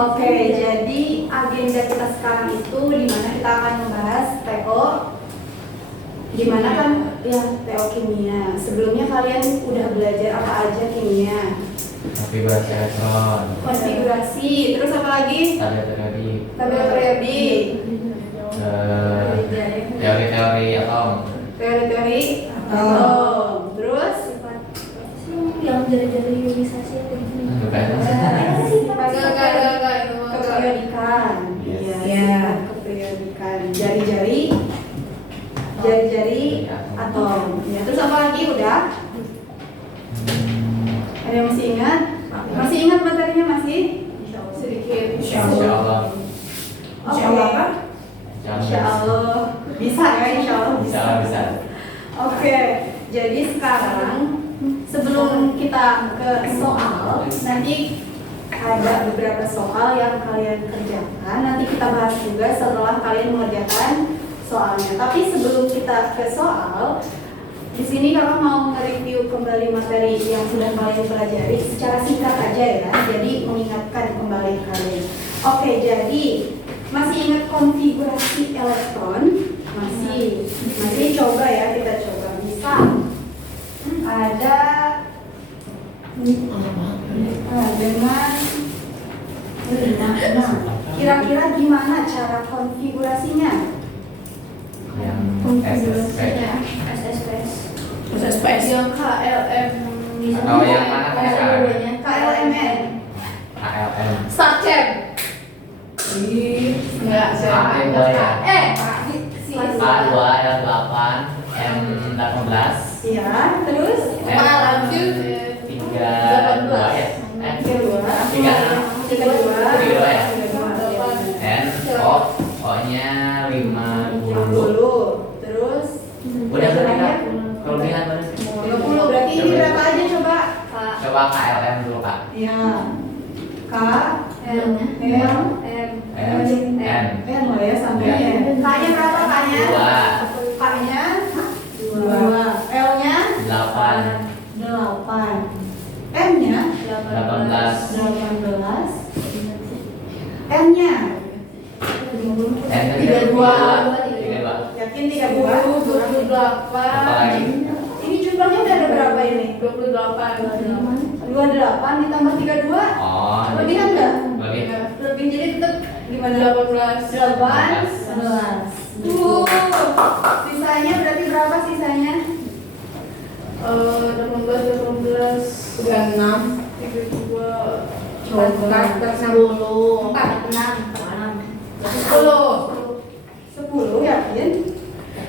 Oke, jadi agenda kita sekarang itu di mana kita akan membahas TO, di mana kan ya TO kimia. Sebelumnya kalian udah belajar apa aja kimia? Konfigurasi elektron. Konfigurasi, terus apa lagi? Tabel periodik. Tabel periodik. Teori-teori atom. Teori-teori atom. Terus yang jari-jari ionisasi apa gitu. keperiodikan. Yes. Iya, keperiodikan. Jari-jari atom. Ya, terus apa lagi udah? Ada yang masih ingat? Masih ingat materinya masih? Sedikit. Insya Allah. Insya Allah apa? Insya Allah. Bisa ya, insya Allah Insya bisa. Allah bisa. Oke, jadi sekarang sebelum kita ke soal, nanti ada beberapa soal yang kalian kerjakan. Nanti kita bahas juga setelah kalian mengerjakan soalnya. Tapi sebelum kita ke soal, di sini kakak mau nge-review kembali materi yang sudah kalian pelajari secara singkat aja ya. Jadi mengingatkan kembali kalian. Oke, jadi masih ingat konfigurasi elektron? Masih coba ya, kita coba. Bisa ada dengan kira-kira gimana cara konfigurasinya? Yang Konfigurasinya SSPS. SSPS. Yang KLM. Atau yang mana KLM-nya? KLMN. KLM. Starchem. Enggak, KM ya. K2 L8 M18 Ya, terus lanjut. 32 ya. tiga dua ya. N O-nya 50. Terus Udah berarti Kak? Kelebihan berarti. 50 berarti ini berapa aja coba? Coba KLM dulu Kak. Ya, K M. N loh ya sampainya. K-nya berapa K-nya? 2 K-nya 2. L-nya 8 8. M-nya 18 18. N-nya N-nya 32. yakin 32? 28. Apa lagi? Ini jumlahnya udah ada berapa ini? 28. 28 ditambah 32? Oh, Lebihan nggak? lebih. Lebih, jadi tetap gimana? 18. 18. Sisanya berarti berapa sisanya? 18. Udah 6. 32. Coba. 10. 10 yakin?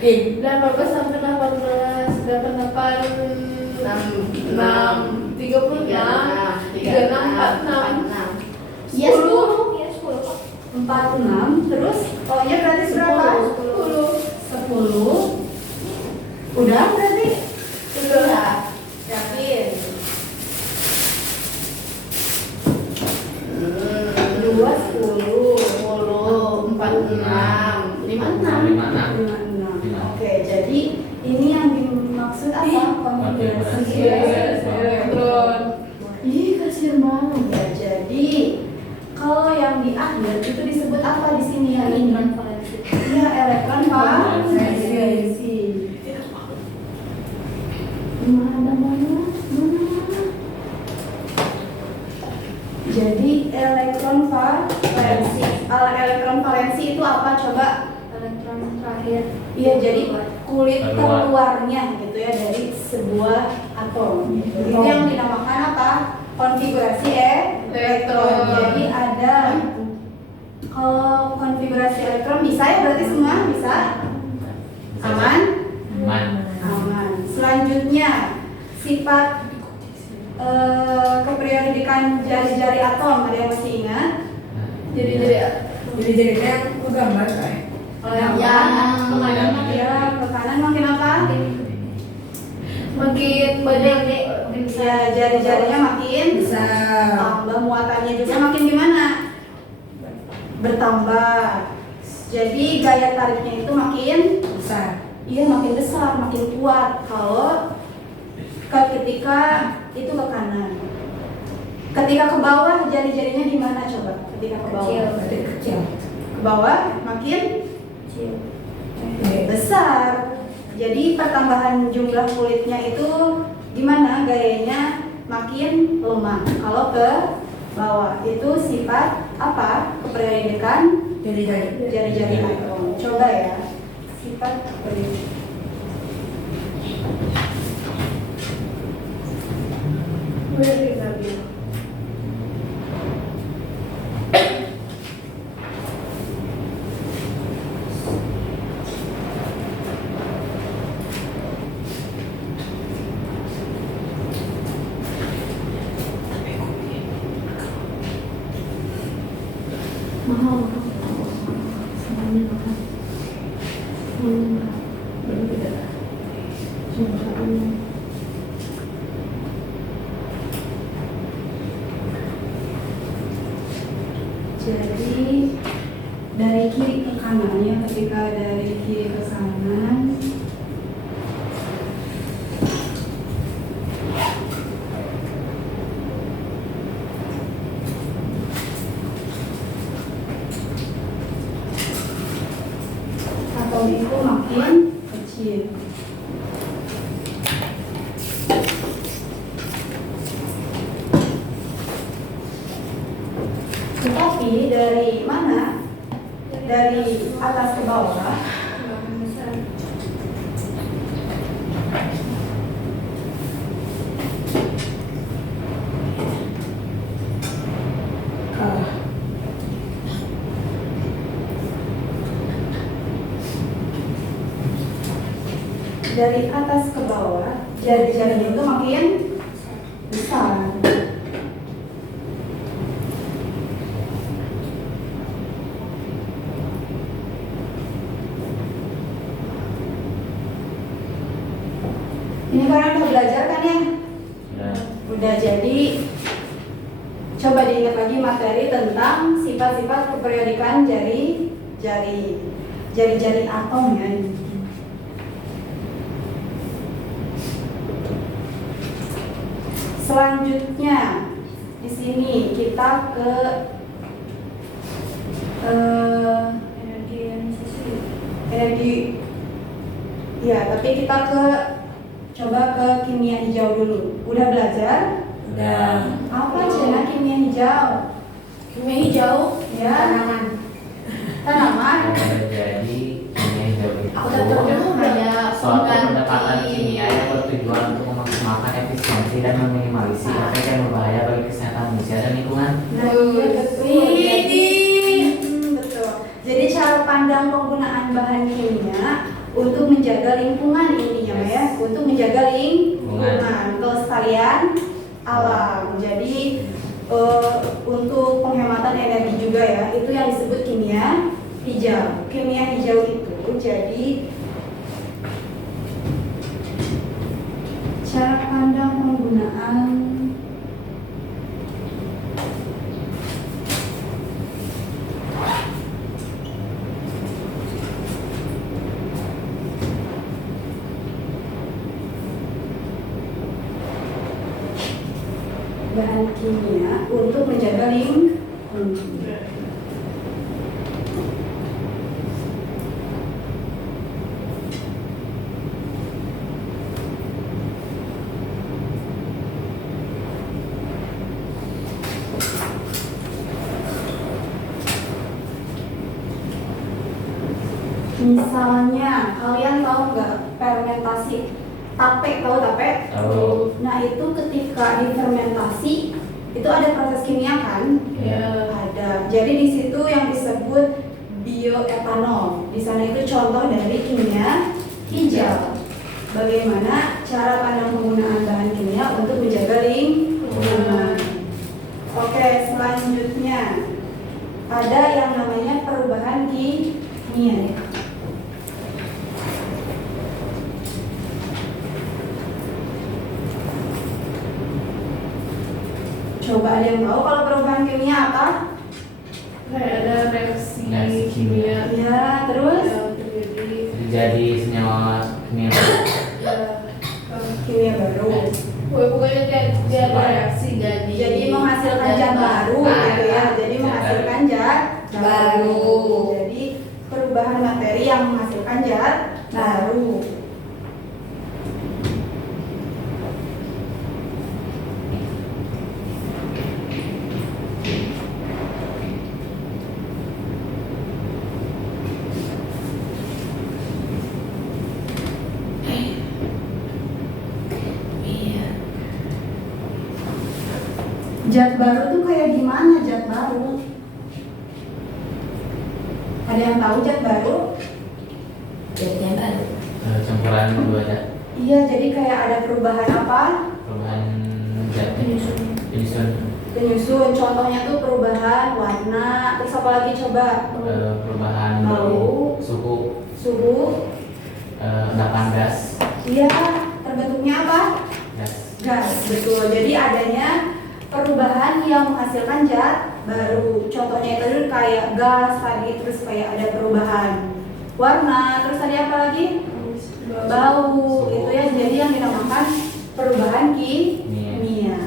18 sampai 18. 88. 6. 36. 46. 46. Iya 10. 46 terus O-nya berarti berapa? 10. Udah berarti? Udah. Yakin? 2 10 10. 46. 56. Oke, jadi ini yang dimaksud apa? Konfigurasi elektron. Ih, kasihan banget ya. Jadi kalau yang di akhir itu disebut apa di sini yang ini? Iya, elektron valensi. Mana? Jadi elektron valensi. Elektron valensi itu apa coba? Elektron terakhir. Iya, jadi kulit terluarnya gitu ya dari sebuah atom. Itu yang dinamakan apa? Konfigurasi elektron. Jadi ada kalau konfigurasi elektron bisa ya berarti semua bisa? Aman? Aman. Selanjutnya sifat keperiodikan jari-jari atom, ada yang masih ingat? Jadi yang gambar kayak. Kalau yang kanan ya ke kanan makin apa? Makin banyak. Ya, jari-jarinya makin Besar. tambah, muatannya juga makin gimana? Bertambah. Jadi gaya tariknya itu makin Besar. iya makin besar, makin kuat. Kalau ketika itu ke kanan. Ketika ke bawah jari-jarinya gimana coba? ketika ke bawah. Kecil. Berarti kecil. Ke bawah makin Kecil. besar. Jadi pertambahan jumlah kulitnya itu gimana gayanya makin lemah. Kalau ke bawah itu sifat apa? Keperiodikan Jadi jari-jari atom. Coba ya. Sifat keperiodikan. Very Nabil. Mahal. Semuanya mahal. Semuanya mahal. Berbeda. Jumlahnya. Jadi dari kiri ke kanan ya, ketika dari kiri ke kanan atom itu makin kecil. Tetapi dari mana? Dari atas ke bawah. kalah. Dari atas ke bawah, jari-jarinya itu makin besar. Ini kalian udah belajar kan ya? Ya. Udah, jadi coba diingat lagi materi tentang sifat-sifat keperiodikan jari-jari atom ya. Selanjutnya di sini kita ke Energi ionisasi. energi. Ya, tapi kita coba ke kimia hijau dulu. Udah belajar? Udah. Apa Cina kimia hijau? Kimia hijau. Ya, tanaman. Jadi kimia hijau itu Aku udah tahu kayak suatu pengganti. pendekatan kimia yang bertujuan untuk memaksimalkan efisiensi dan meminimalisir efek yang berbahaya bagi kesehatan manusia dan lingkungan. Nah, iya betul. Betul. Jadi cara pandang penggunaan bahan kimia untuk menjaga lingkungan intinya ya, untuk menjaga lingkungan, kelestarian alam. Jadi untuk penghematan energi juga ya, itu yang disebut kimia hijau. Kimia hijau itu jadi cara pandang penggunaan bahan kimia untuk menjaga lingkungan. Misalnya, kalian tahu nggak fermentasi? Tape, tahu tape? Tahu. Nah, itu ketika difermentasi itu ada proses kimia kan? Ya. Ada. Jadi di situ yang disebut bioetanol. Di sana itu contoh dari kimia hijau. Bagaimana cara pandang penggunaan bahan kimia untuk menjaga lingkungan. Oke, selanjutnya ada yang namanya perubahan kimia. Coba ada yang tahu kalau perubahan kimia apa? Kayak ada reaksi Reaksi kimia. Ya, terus yang terjadi. Jadi senyawa kimia. Ya, kimia baru. Pokoknya dia Supaya. reaksi Jadi menghasilkan zat baru gitu ya. Jadi menghasilkan zat baru. Jadi perubahan materi yang menghasilkan zat baru. Zat baru tuh kayak gimana zat baru? Ada yang tahu zat baru? Jadinya baru. Campuran dua zat. Iya, jadi kayak ada perubahan apa? Perubahan zat Penyusun. penyusun. Penyusun. Contohnya tuh perubahan warna. Terus apa lagi coba? Perubahan Bau. suhu, Suhu. endapan gas, Iya, terbentuknya apa? gas. Gas. Betul. Jadi adanya perubahan yang menghasilkan zat baru. Contohnya itu kayak gas tadi, terus kayak ada perubahan warna, terus tadi apa lagi? Bau. Itu ya, jadi yang dinamakan perubahan kimia.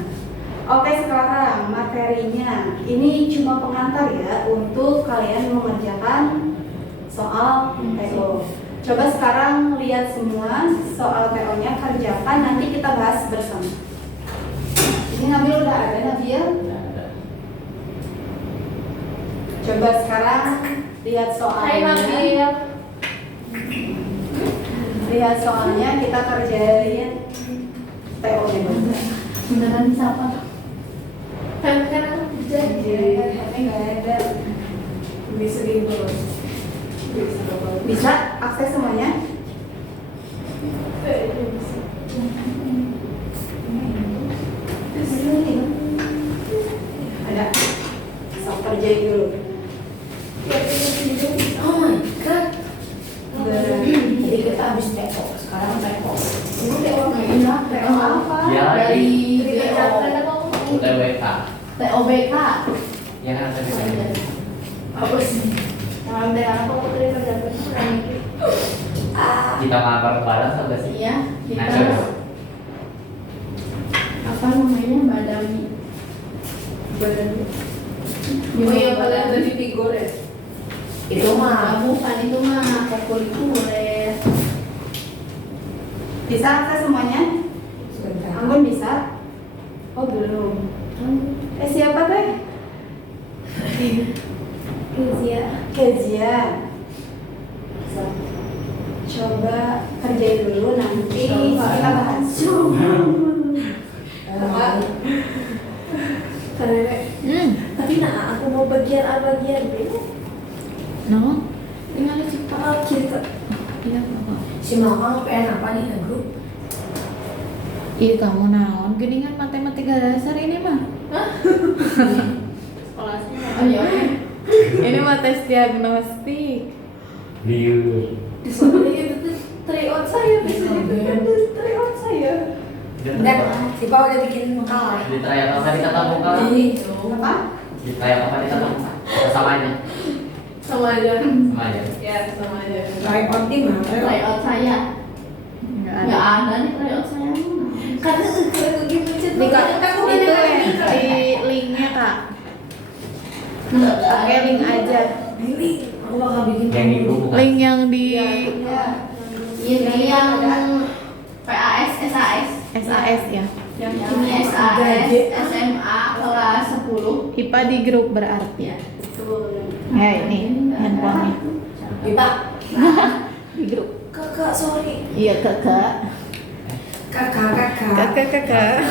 Oke, sekarang materinya. Ini cuma pengantar ya untuk kalian mengerjakan soal TO. Coba sekarang lihat semua soal TO-nya, kerjakan, nanti kita bahas bersama. Ini Nabil udah ada, Nabil? Tidak ada. Coba sekarang lihat Hai soalnya. Nabil. Lihat soalnya, kita kerjain TO-nya dulu. Beneran bisa apa? Kan aku Tapi nggak ada. Bisa gitu. Bisa akses semuanya? Ada. Sok kerjain dulu. Oh my god. Jadi kita habis teko. Sekarang teko. Ini TO enak, TO apa? Ya, Dari ini. UTWK. TOBK. Ya kan tadi saya. Apa sih? Nah, dari apa aku tadi kerja Kita mabar bareng sampai sih. Iya, Nah, kita coba. apa namanya badami. Oh iya, kalian tadi tigor ya? Itu mah bukan, itu mah kokulikuler. Bisa akses semuanya? Sebentar. Anggun bisa? Oh belum. Siapa teh? Kezia. Kezia. Coba kerjain dulu, nanti kita bahas. Tapi nah aku mau bagian A bagian B. No, tinggal cepat. Ah, kiri ke. Iya, apa? Si Mama pengen apa nih grup? Iya, kamu naon? Geningan matematika dasar ini mah. Kelasnya. Oh iya. Ini mah tes diagnostik. Liur. Soalnya itu tuh tryout saya biasanya itu kan tryout saya. Dan si Pau udah bikin makalah. Di tryout apa dikata muka? Apa? Di tryout apa dikata muka? Sama aja. Sama aja. Sama aja. Ya, sama aja. Try on tim Tryout saya. Enggak Nggak ada. ada nih tryout saya. Karena kalau gitu Di itu di linknya kak. Oke, link aja. Ini aku bakal bikin Yang di grup bukan? Link yang di ini yang PAS SAS. SAS ya. Ini SAS SMA kelas 10. IPA di grup berarti. Ya. Ya ini handphonenya Kita di grup. Kakak, sorry. Iya kakak. kakak. Kakak.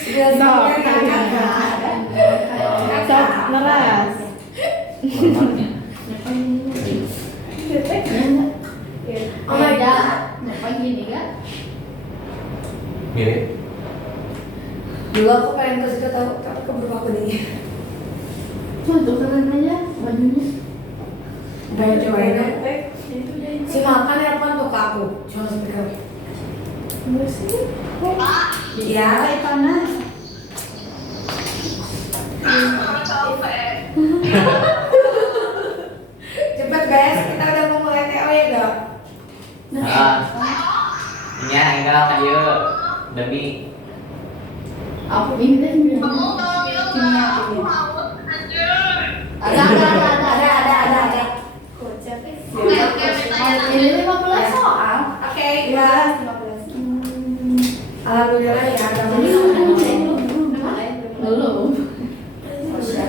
Sudah sampai kakak. Sok neras. Formatnya. Oh my god. Kenapa gini kan? Mirip. Dulu aku pengen ke situ tahu tapi keburu aku nih. Contoh keren aja bajunya. Udah cobain ya. Itu dari Si makan ya apa untuk aku? Cuma speaker. Iya. Hai panas. Cepet guys, kita udah mau mulai TO ya gak? Ah. Ini ya, enggak aja. demi Aku ini ada. Kocak. Ini 15 soal. Oke, ya 15. Alhamdulillah ya ada Belum.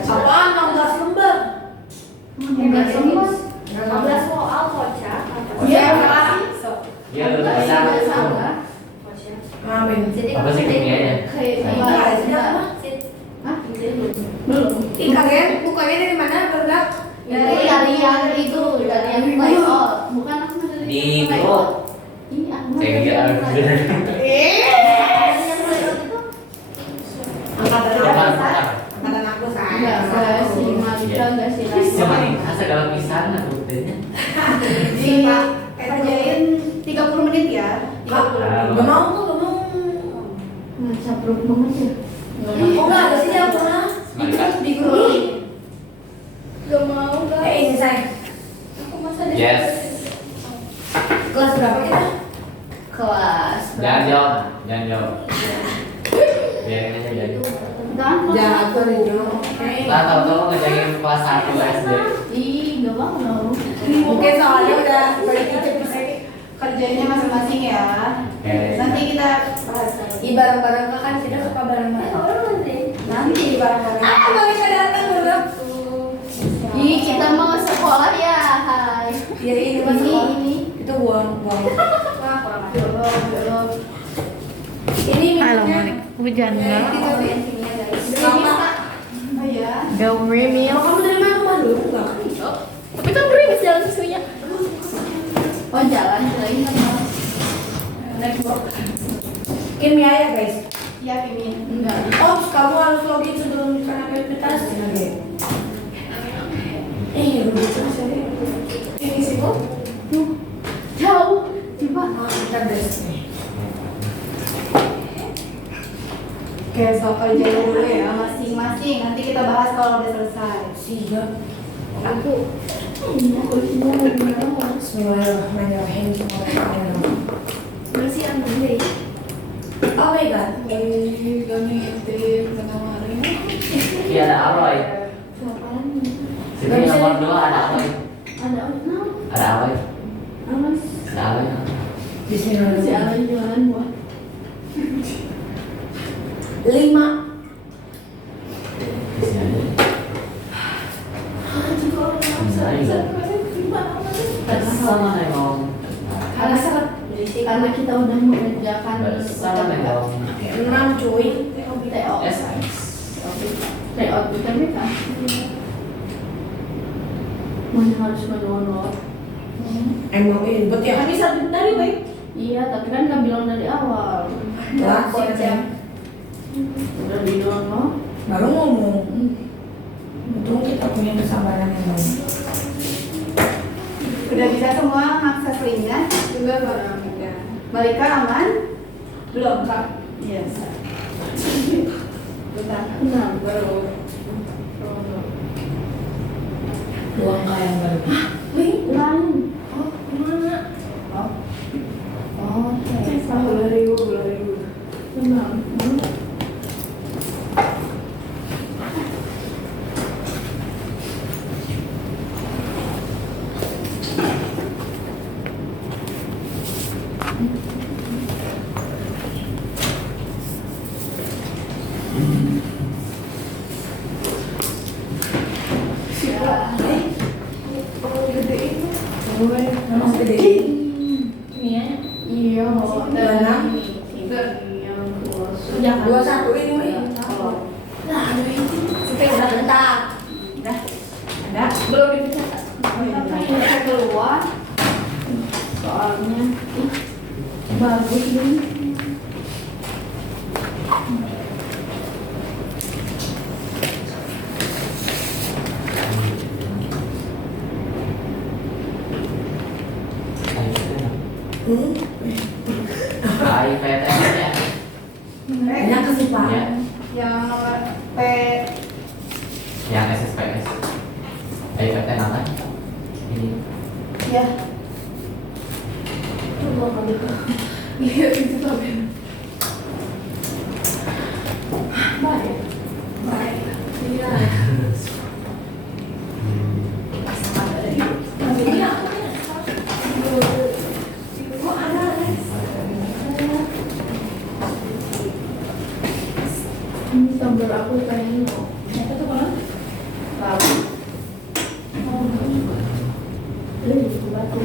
apaan 16 lembar 15 soal kocak. Iya, ya lu bisa. amin Apa sih kimianya? Belum. ih kalian bukannya dari mana berdak Dari yang itu, dari yang layout. Bukan aku dari Di yang grup. layout. Ini aku Kayak gitu. dari yang layout itu. angkatan Coba, angkatan aku Enggak sih, Malika enggak sih. Cuma nih, segala pisan lah rutenya. Kerjain 30 menit ya. 30 gak mau kok gak mau Capruk banget ya. kok gak ada sih yang pernah Semangat. di grup Gak mau guys. ini saya Aku masa di Yes. kelas berapa kita kelas. Jangan jawab, jangan jawab. Biarin aja jadi. jatuh nih Jo Lah tahu-tahu ngejakin kelas 1 SD. Ih, gak mau. mungkin soalnya udah balik kicip Kerjainnya masing-masing ya. Oke. Nanti kita bahas lagi. bareng-bareng kan kita suka bareng-bareng Nanti bareng-bareng. Malika datang belum Ih, kita mau sekolah ya. Hai. ya ini mas Ini. itu buang Wah, kurang ajar. ini Halo minumnya Monik, hujan dari nggak? tiga sini ya guys Apa? Oh ya. Gauri kalau meal. kamu dari mana malu enggak Tapi kan gerimis jalan susunya. Oh, jalan lagi kan. Naik box. kimia ya guys Ya, Pimin. Enggak. oh kamu harus login sebelum karena aktivitas ribet terus ya Ini sih, Bu. Jauh. Coba. kita des nih Oke, soal kerja dulu ya masing-masing. Nanti kita bahas kalau udah selesai. siap Aku. Aku semua benar. Bismillahirrahmanirrahim Masih ambil deh. oh my god Gak ngintip, gak nawarin. Iya ada Aloy. Apaan? Sini nomor 2 ada Aloy. Ada apa? Ada Aloy. Awas. Ada Aloy. Si Bismillahirrahmanirrahim Alan jualan buah. 5 Di sini aja. Sama nengong. Karena kita udah mengerjakan Sama nengong. 6 cuy TO. Yes. TO UTBK. Mana harus mendownload. emang ribet ya Kan bisa dari baik. Iya, tapi kan nggak bilang dari awal. lah siapa Udah di download. baru ngomong untung kita punya kesabaran yang baik Udah bisa semua akses linknya? Juga barang. Malika aman? Belum, Kak? Yes. Bentar. Nah, baru. buang yang baru Lain. Oh, kemana? Oh, Oh, oke. 10.000. Tenang. memang gede Iya. Iya. Mana? Yang dua satu ini Wi. Nah, aduh ini. Kita udah bentar Ada? Belum dipecat. Tapi bisa keluar. Soalnya ih, bagus nih. IPTN ya. banyak sih pak Ya. Yang nomor P. Yang SSPS. IPTN apa? Ini. Ya. Coba kali. Iya, itu tapi. Baik. Baik. Iya. Iya. Kok ada? Ini sambal aku kayaknya. Apa tuh Bang? Tahu. Ini batu.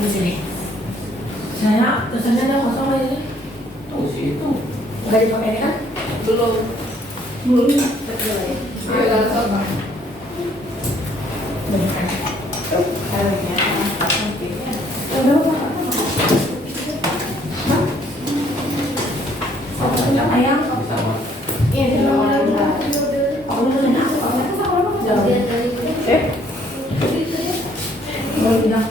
Di sini. Saya tulisannya ada kosong aja. Tuh sih itu. Nggak dipakai kan? Belum. Belum. Iya, sama. Banyak kan? Ayam. Sama. Iya, di mana ada. Aku mau nanya apa? Jauh. Mau bilang.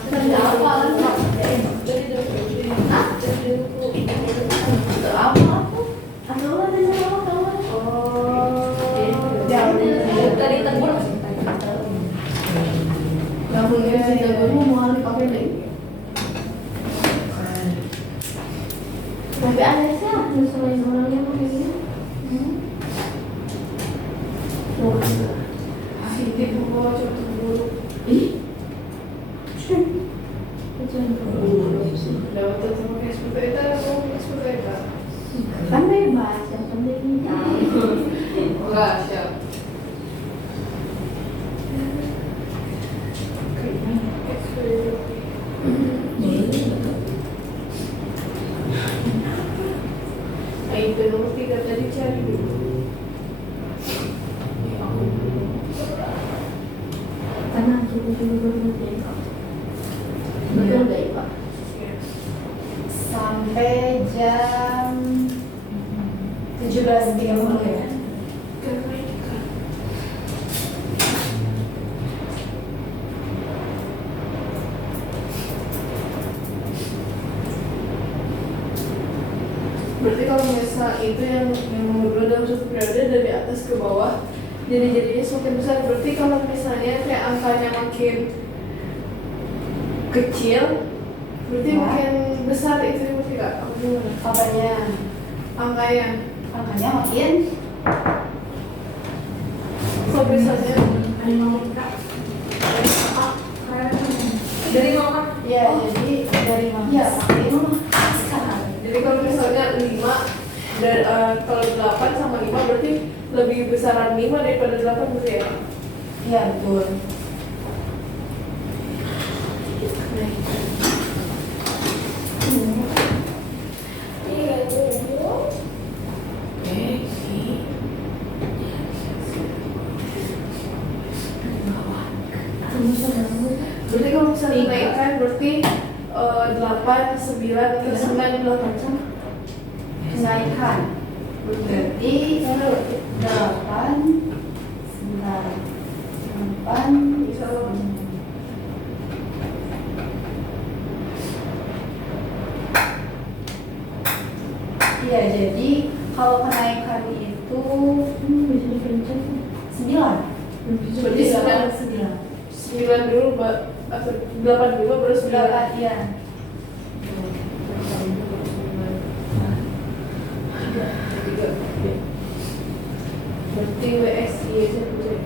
Tapi ada sih selain orangnya begini. Siti bawa contoh buruk. Ih. Dapat sama kayak seperti itu, seperti itu. Kan bebas, yang penting Enggak, siap. IP nomor 3 tadi cari dulu. karena dulu Betul deh, Pak. sampai jam 17.30 ya. Karena ini kan. Berarti kalau misal itu yang nomor 2 dalam satu periode dari atas ke bawah, jadinya semakin besar. Berarti kalau misalnya kayak angkanya makin kecil, berarti Ya. makin besar itu berarti kak. Aku gimana? Apanya? Angkanya. Angkanya makin Kalau misalnya dari mama. ya jadi dari Iya. sekarang. Jadi kalau misalnya 5 dan kalau 8 sama 5 berarti lebih besaran 5 daripada 8 berarti ya? Iya betul. Berarti kalau misalnya dinaikkan berarti 8, 9, terus 9, 8 sama? Kenaikan. Berarti 8 9 Bisa loh. Iya, jadi kalau kenaikan itu 9. Berarti 9 dulu, atau 8 dulu baru 9. 9 iya. Berarti WSI aja berarti.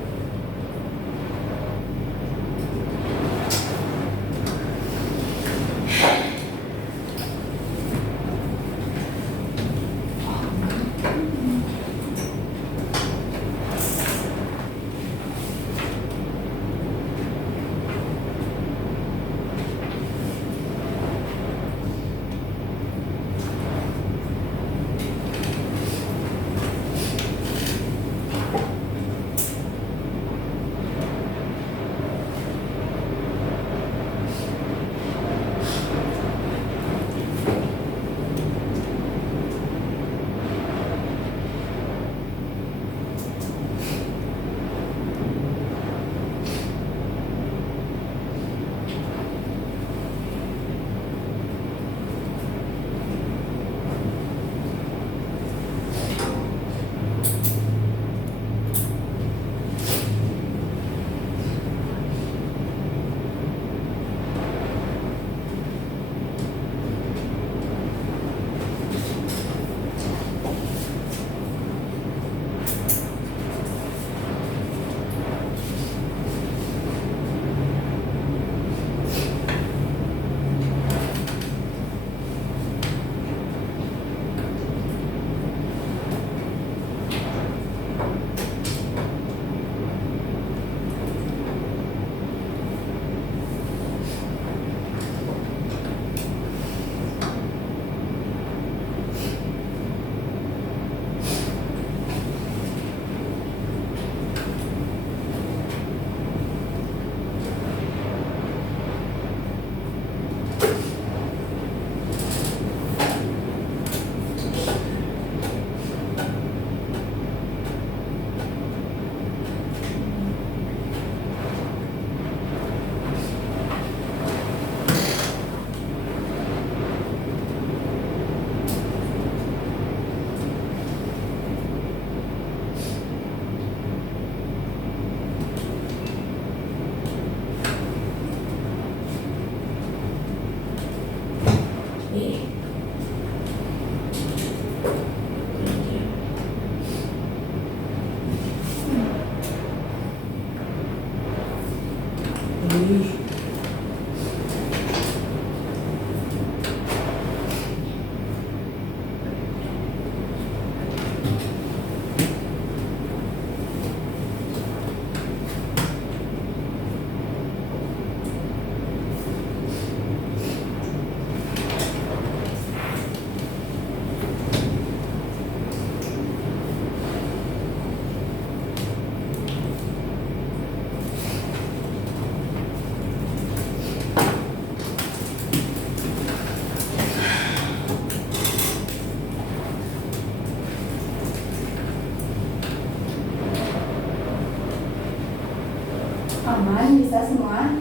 Aman, bisa semua?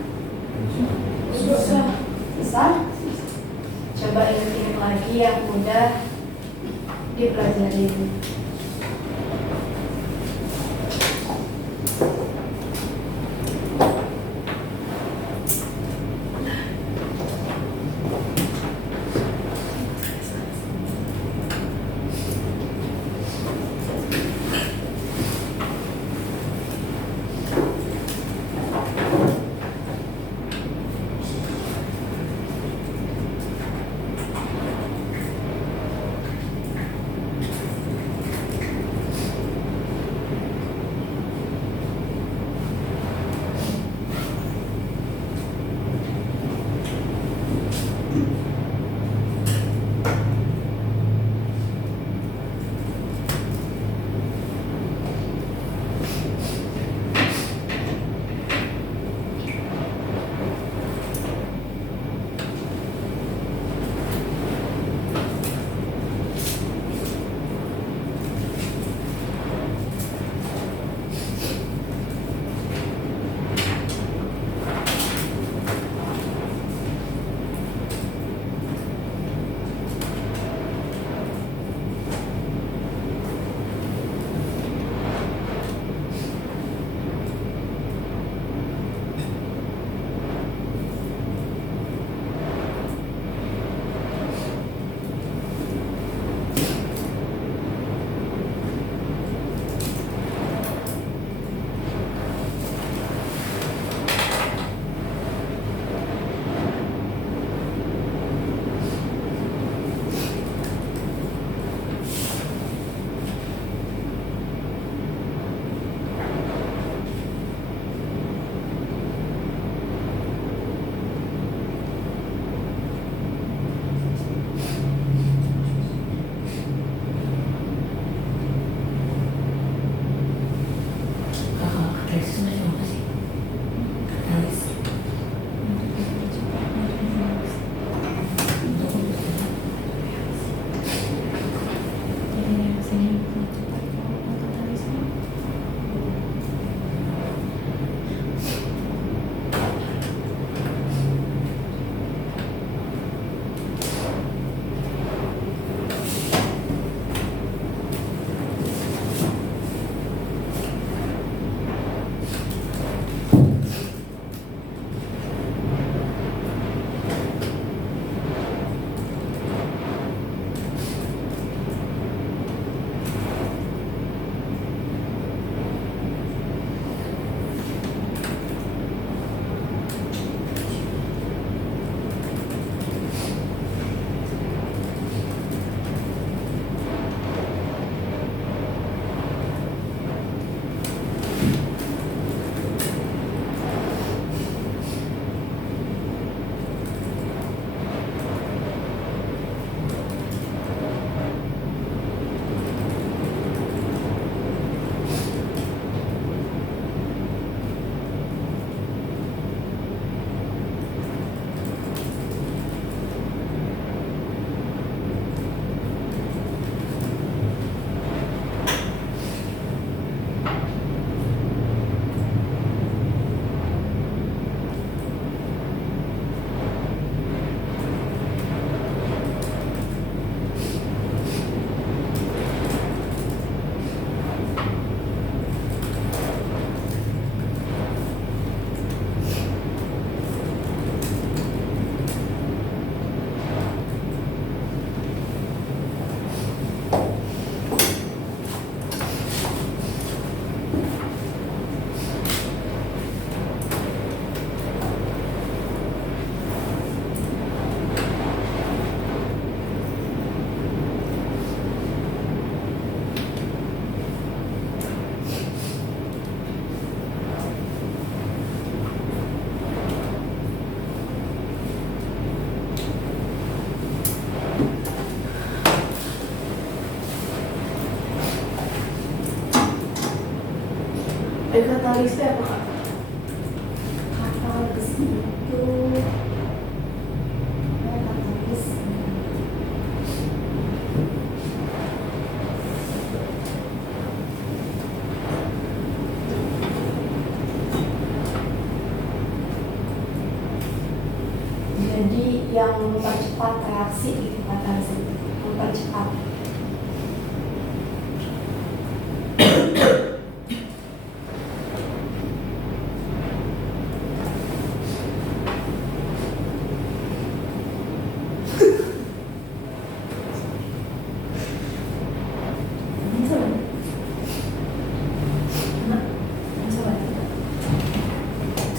Susah. Bisa? Coba ingat-ingat lagi yang udah dipelajari. Katalisnya apa kak? Katalis itu katalis. Jadi yang mempercepat reaksi gitu katalis itu, mempercepat.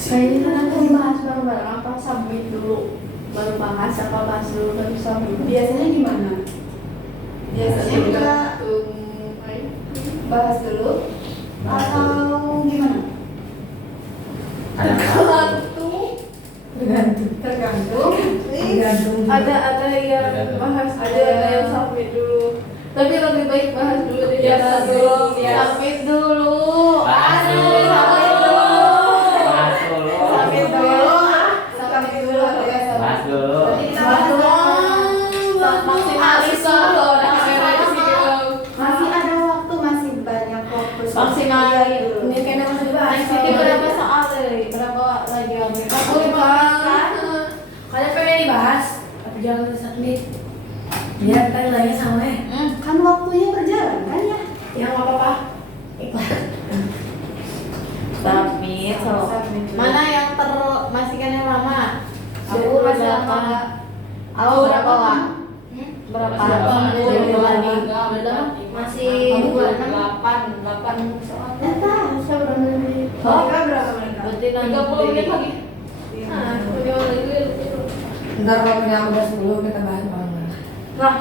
Kayaknya kan aku bahas bareng-bareng apa submit dulu baru bahas apa bahas dulu baru submit. Biasanya gimana? Biasanya kita bahas dulu atau gimana? Ada Tergantung. Ada yang bahas ada yang submit dulu. Tapi lebih baik bahas dulu deh. Ya, dulu. Submit dulu. Bahas dulu. Bahas dulu. Sambil dulu. Sambil dulu ya. Bahas dulu. Nanti kita bahas Maksimalis loh, ada kamera di sini loh. masih ada waktu, masih banyak waktu. Maksimal. Ini kayaknya masih dibahas. Ini berapa soal deh? Berapa lagi yang aku dibahas? Kalian pengen dibahas, tapi jangan submit. Biar kita nilainya sama ya. Kan waktunya berjalan kan ya? Yang apa-apa? Ikhlas. Submit. Submit dulu. Mana yang masih kan yang lama? Aku masih lama. Aku berapa lah? Berapa? Masih 8 soal. Saya berapa menit? Mereka berapa mereka? Berarti 30 menit lagi. Iya. Nah, bagaimana lagi? Ntar kalau punya aku udah 10 kita bahas bareng-bareng. Nah,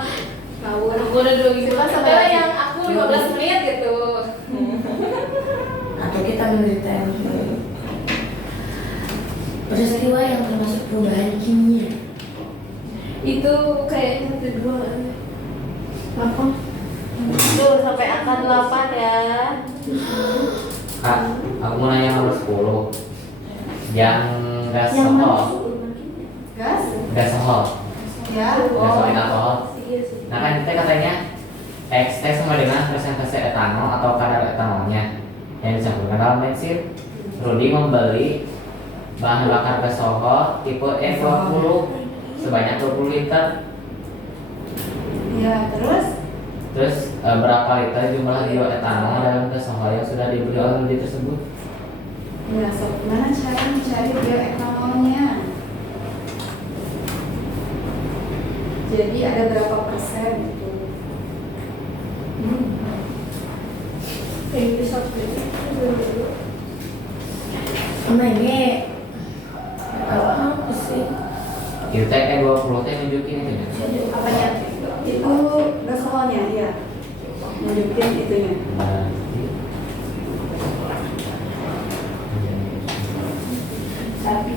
aku udah 2 gitu. Sebenarnya yang aku 15 menit gitu. Atau kita menderita yang peristiwa yang termasuk perubahan kimia. Itu kayaknya kedua. Apa? Tuh sampai angka 8 ya. Kak, aku mau nanya nomor 10. Yang gas Yang mana? alkohol. Gas? Gas alkohol. Ya. Gas alkohol. Iya sih. Nah kan kita katanya XT sama dengan persentase etanol atau kadar etanolnya yang dicampurkan dalam bensin. Rudy membeli bahan bakar gas alkohol tipe E20 sebanyak 20 liter. Ya, terus? Terus berapa liter jumlah bioetanol dalam gas alkohol yang sudah dibeli oleh Rudy tersebut? Ya, so, gimana cara mencari bioetanolnya? Jadi ada berapa persen itu? Yang bisa dulu. Nah ini apa sih? Itu teh E20 teh nunjukin itu ya. Apanya? Itu gasolnya, ya. Nunjukin itunya. Nah, Tapi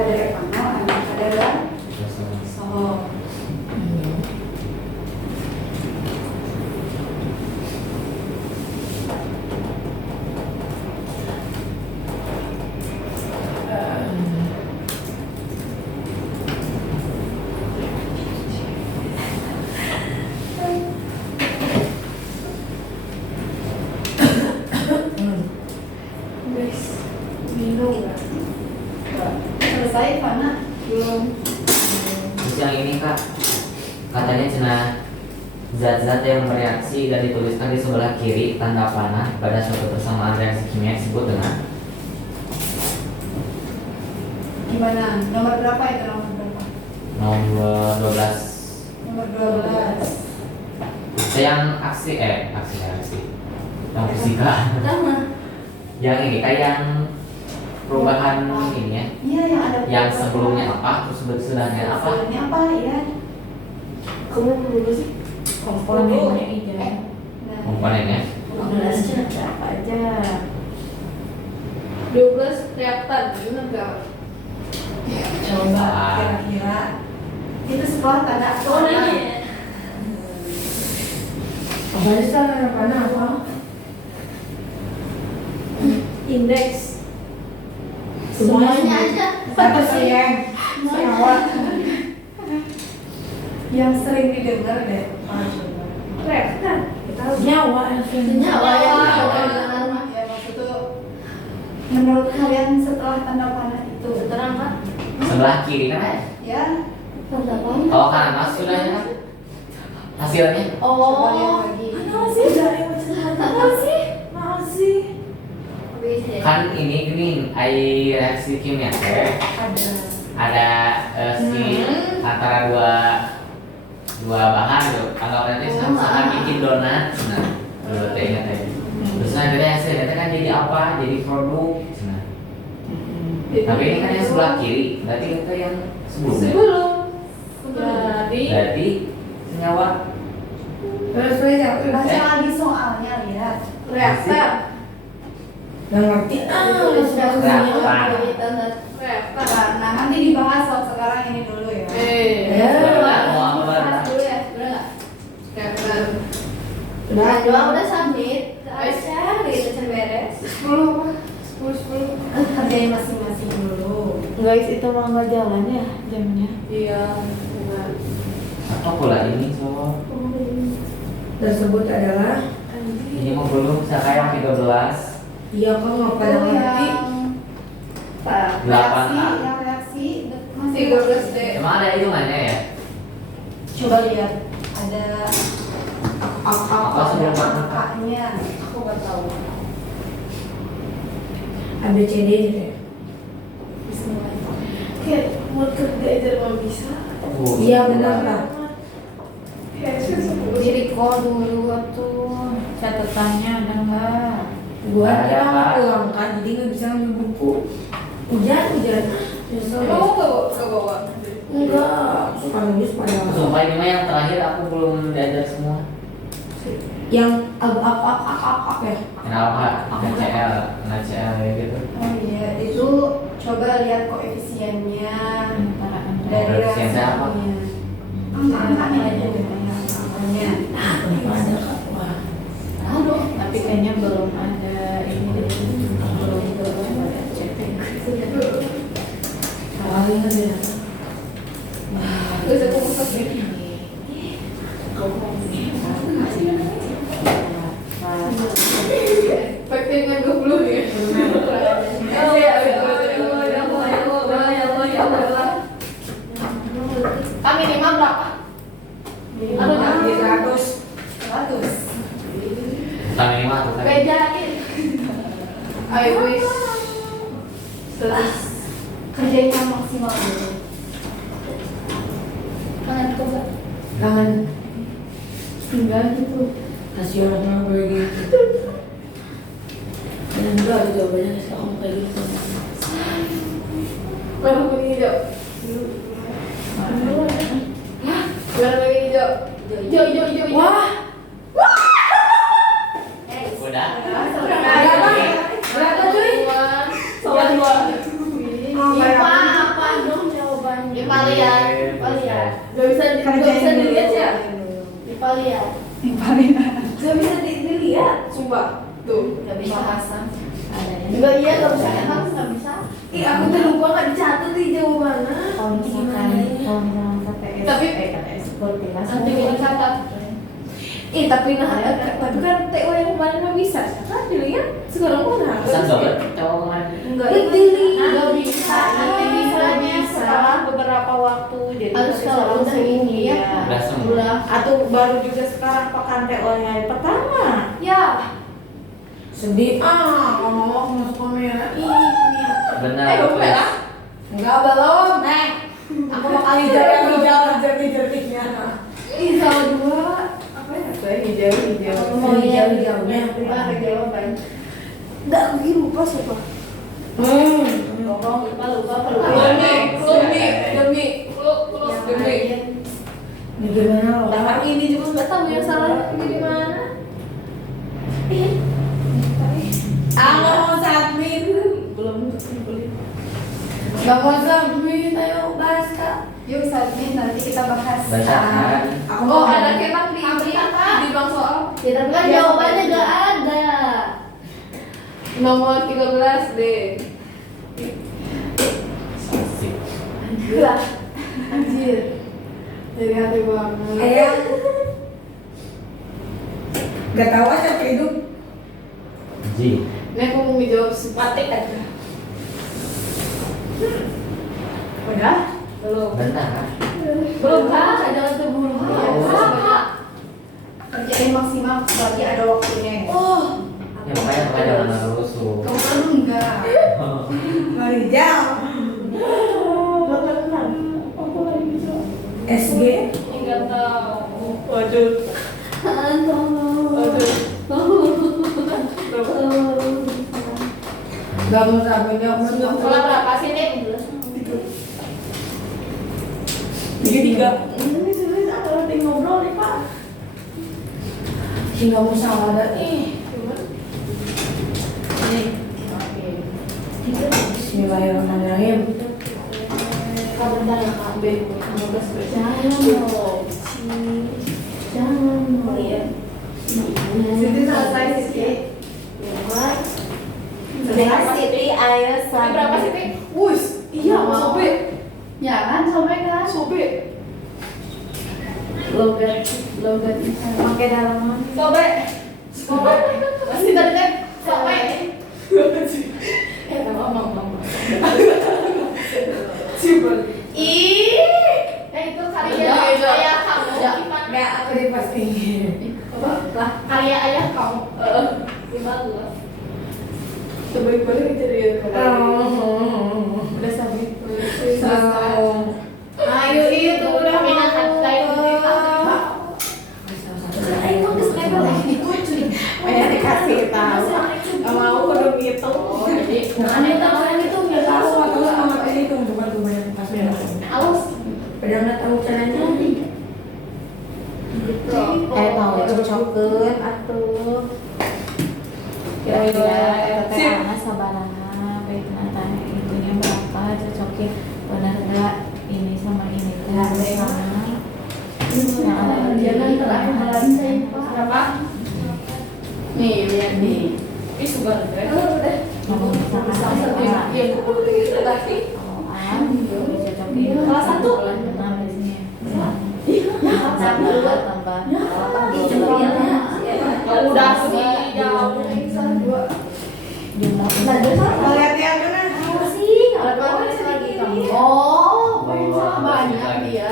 ada etanol, ada gasol. Guys, minum nggak? Selesai, Fana? Belum. Terus yang ini kak, katanya cenah zat-zat yang bereaksi dan dituliskan di sebelah kiri tanda panah pada suatu persamaan reaksi kimia disebut dengan Gimana? Nomor berapa itu? Nomor berapa? nomor 12. Nomor 12. Itu yang aksi yang fisika. Sama. Yang ini kayak yang perubahan ini ya, Iya, yang ada. yang sebelumnya apa terus sesudahnya apa. Sebelumnya apa ya? Kamu dulu sih? Komponennya iya. Nah, Komponennya 12 berapa aja? 12 reaktan, bener nggak? Coba. kira-kira itu sebuah tanda Oh, nanya. Apa sih tanda panah apa? Indeks. Semuanya aja. Satu sih yang senyawa yang sering didengar deh. Reaktan. Nyawa yang Senyawa yang Ya maksud tuh menurut kalian setelah tanda panah itu terang kan? Sebelah kiri kan ya? ya Kalau kanan mas sudah ya kan? Hasilnya? coba lihat Oh. lagi. Masih. Kan ini gini, air reaksi kimia teh Ada ada si antara dua bahan gitu. Kalau nanti misalkan bikin donat, nah, lu teh ingat aja. Terus akhirnya hasilnya teh kan jadi apa? Jadi produk. Nah, tapi ini kan yang sebelah kiri, berarti itu yang sebelumnya. Sebelum. Jadi. Berarti senyawa. Terus baca lagi soalnya lihat. Reaktan. nggak ngerti. Reaktan. Nah nanti dibahas soal sekarang ini dulu ya. Mau apa baru? Bahas dulu ya, bener nggak? Reaktan. Udah. submit. Aisyah, gitu beres. 10 apa? 10. Kerjain masing-masing dulu. Guys, itu mah nggak jalan ya jamnya. Iya, benar. Apa pula ini so? Tersebut adalah Ini mau belum saya yang 13. iya kan nggak pada Itu ngerti. Delapan, reaksi, ah. yang reaksi masih 13 D. Emang ada hitungannya ya? Coba lihat ada Apa sebelum apa? angkanya. Aku nggak tahu. ABCD gitu ya. Bismillah. Kayak mood kerja aja nggak bisa. Oh, Iya benar lah. Di recall dulu tuh catatannya ada nggak? Gua Ada, kita mau Pak. pulang kan, jadi nggak bisa ngambil buku. Hujan. Nyesel deh. Kamu ke bawah. Enggak, suka nulis padahal. Sumpah ini mah yang terakhir aku belum diajar semua. Yang ak ya. Kenapa? NaCl, NaCl kayak gitu. Oh iya, itu coba lihat koefisiennya dari Koefisiennya apa? reaksinya. Angka-angkanya aja deh, angkanya. Belum ada kak. Wah. Aduh, Tapi kayaknya belum ada ini deh. Belum ada chatting. Awalnya dia. Terus aku masuk ini. Pakai 20 ya. minimal berapa? Aduh, Minimal 100. 100. Kita minimal tuh kan. Bedain. Ayo wis. Terus Kerjain yang maksimal dulu. kangen coba. Kangen. Tinggal gitu. Kasih orang boleh gitu. Dan juga ada jawabannya kasih kamu kayak gitu. Warna kuning hijau. Warna kuning hijau. Hijau. Wah, Udah. berapa cuy? Soal 2. IPA apa dong jawabannya? IPA lihat. Gak bisa Kerjain dulu. dilihat ya? IPA lihat. Gak bisa dilihat, sumpah. Tuh. Gak bisa bahasan. Enggak iya, gak bisa emang gak bisa. Ih, aku tuh lupa gak dicatat di jawabannya. Kalau misalkan KTS, Tapi- KTS kultivasi. Nanti kita catat. Tapi kan TO yang kemarin mah bisa kan dilihat sekarang pun harus. Pesan banget cowok kemarin. Enggak Nggak bisa. Nanti bisanya setelah beberapa waktu. Jadi Harus nanti kalau sekarang udah seminggu ini ya. ya. Udah semua. Atau baru juga sekarang pekan TO-nya hari pertama. Ya. sedih. Ngomong masuk kamera. Ih, Benar. Belum merah. enggak belum. Aku mau kali yang hijau jernih-jernihnya. Ih, salah 2. Apa ya? Saya hijau. Oh, hijau-hijaunya. Ada jawaban. Enggak, aku lupa siapa. Ngomong lupa. Demi. Ini gimana loh? Nah, ini juga nggak tahu yang salah ini di mana. Nggak mau submit. Belum. Nggak mau submit. Ayo bahas kak. Yuk saat ini nanti kita bahas. Baca kan. Aku Oh, mau ada ketak di bang soal. Kita Kan jawabannya nggak ada. Nomor 13 deh. Asik. Gila. Anjir. Jadi hati banget. Ayah. Gak tahu aja hidup. Ji. Ini aku mau menjawab simpatik aja. Udah? Belum. Bentar. Belum kak, jangan terburu-buru. Oh. Kerjain maksimal bagi ada waktunya. Oh, Ya makanya jangan rusuh. Kamu kan enggak. Marijal. belum kenal. Apa lagi bisa? SG. Enggak tahu. Waduh. Gak mau sabarnya umur Sekolah berapa sih nih? tiga. Ini serius ada lagi ngobrol nih pak. Hingga mau sabar nih. Bismillahirrahmanirrahim. Bentar ya kak B. 15 B. Jangan dong. Jangan. Oh iya. Siti selesai Siti. Dengan Siti ayo Ini berapa sih Tik? Wus, iya mau B. Ya kan sampai kan. Sobe. Logat pakai dalaman. Sobe. Sobe. Masih tadi kan? Sobe. Ngomong. Cibel. Ih, itu karya ayah kamu. Gimana? Gak aku dipastiin. Lah, karya ayah kamu. Gimana lu? Sebaik-baik jadi udah sampai. Ayo itu udah Kami nak saya Banyak dikasih tahu. Gak mau kudu gitu. jadi Aneh tahu orang itu nggak tahu atau amat ini tuh bukan gue banyak kasih. awas. Padahal nggak tahu caranya. mau cocokeun atuh. Kira-kira eta teh ana sabaraha baikna teh itunya berapa cocokin benar enggak ini sama ini teh harus sama. Jangan terakhir melanceng berapa? Nih lihat nih. Ini sudah udah. Ngomong misalkan apa? Iya, udah tadi. Kelas satu. Udah sih jauh. Lihat yang mana? Oh, banyak dia.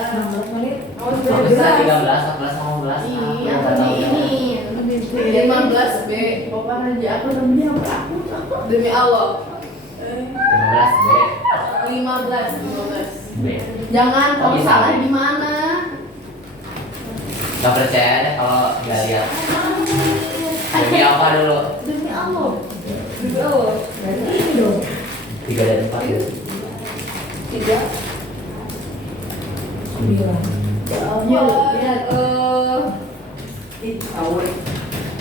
Bisa 13, 14, 15. Iya, di ini 15 B. Bapak raja aku namanya apa aku? Demi Allah. 15 B. 15. B. Jangan Oh, kamu bisa. salah di mana? Gak percaya deh kalau nggak lihat. Demi apa dulu? Demi Allah. Demi Allah. 3 dan 4 ya? 3. Ya, lihat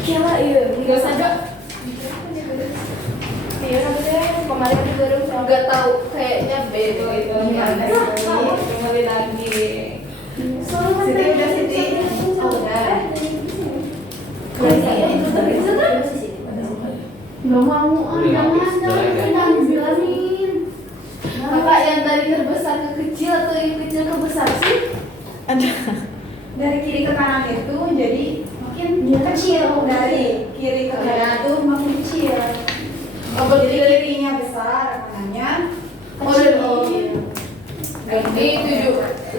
kira iya, enggak saja. Iya, kemarin baru nggak tahu kayaknya B itu. Kembali lagi. Siti udah Siti. Oh, udah. Nggak mau, Udah jangan habis, bilangin. Kakak yang dari terbesar ke kecil atau yang kecil ke besar sih? Dari kiri ke kanan itu jadi makin kecil, dari kiri ke kanan itu makin kecil. Oh, Jadi kirinya besar, kanannya Oh, kecil. Ganti 7.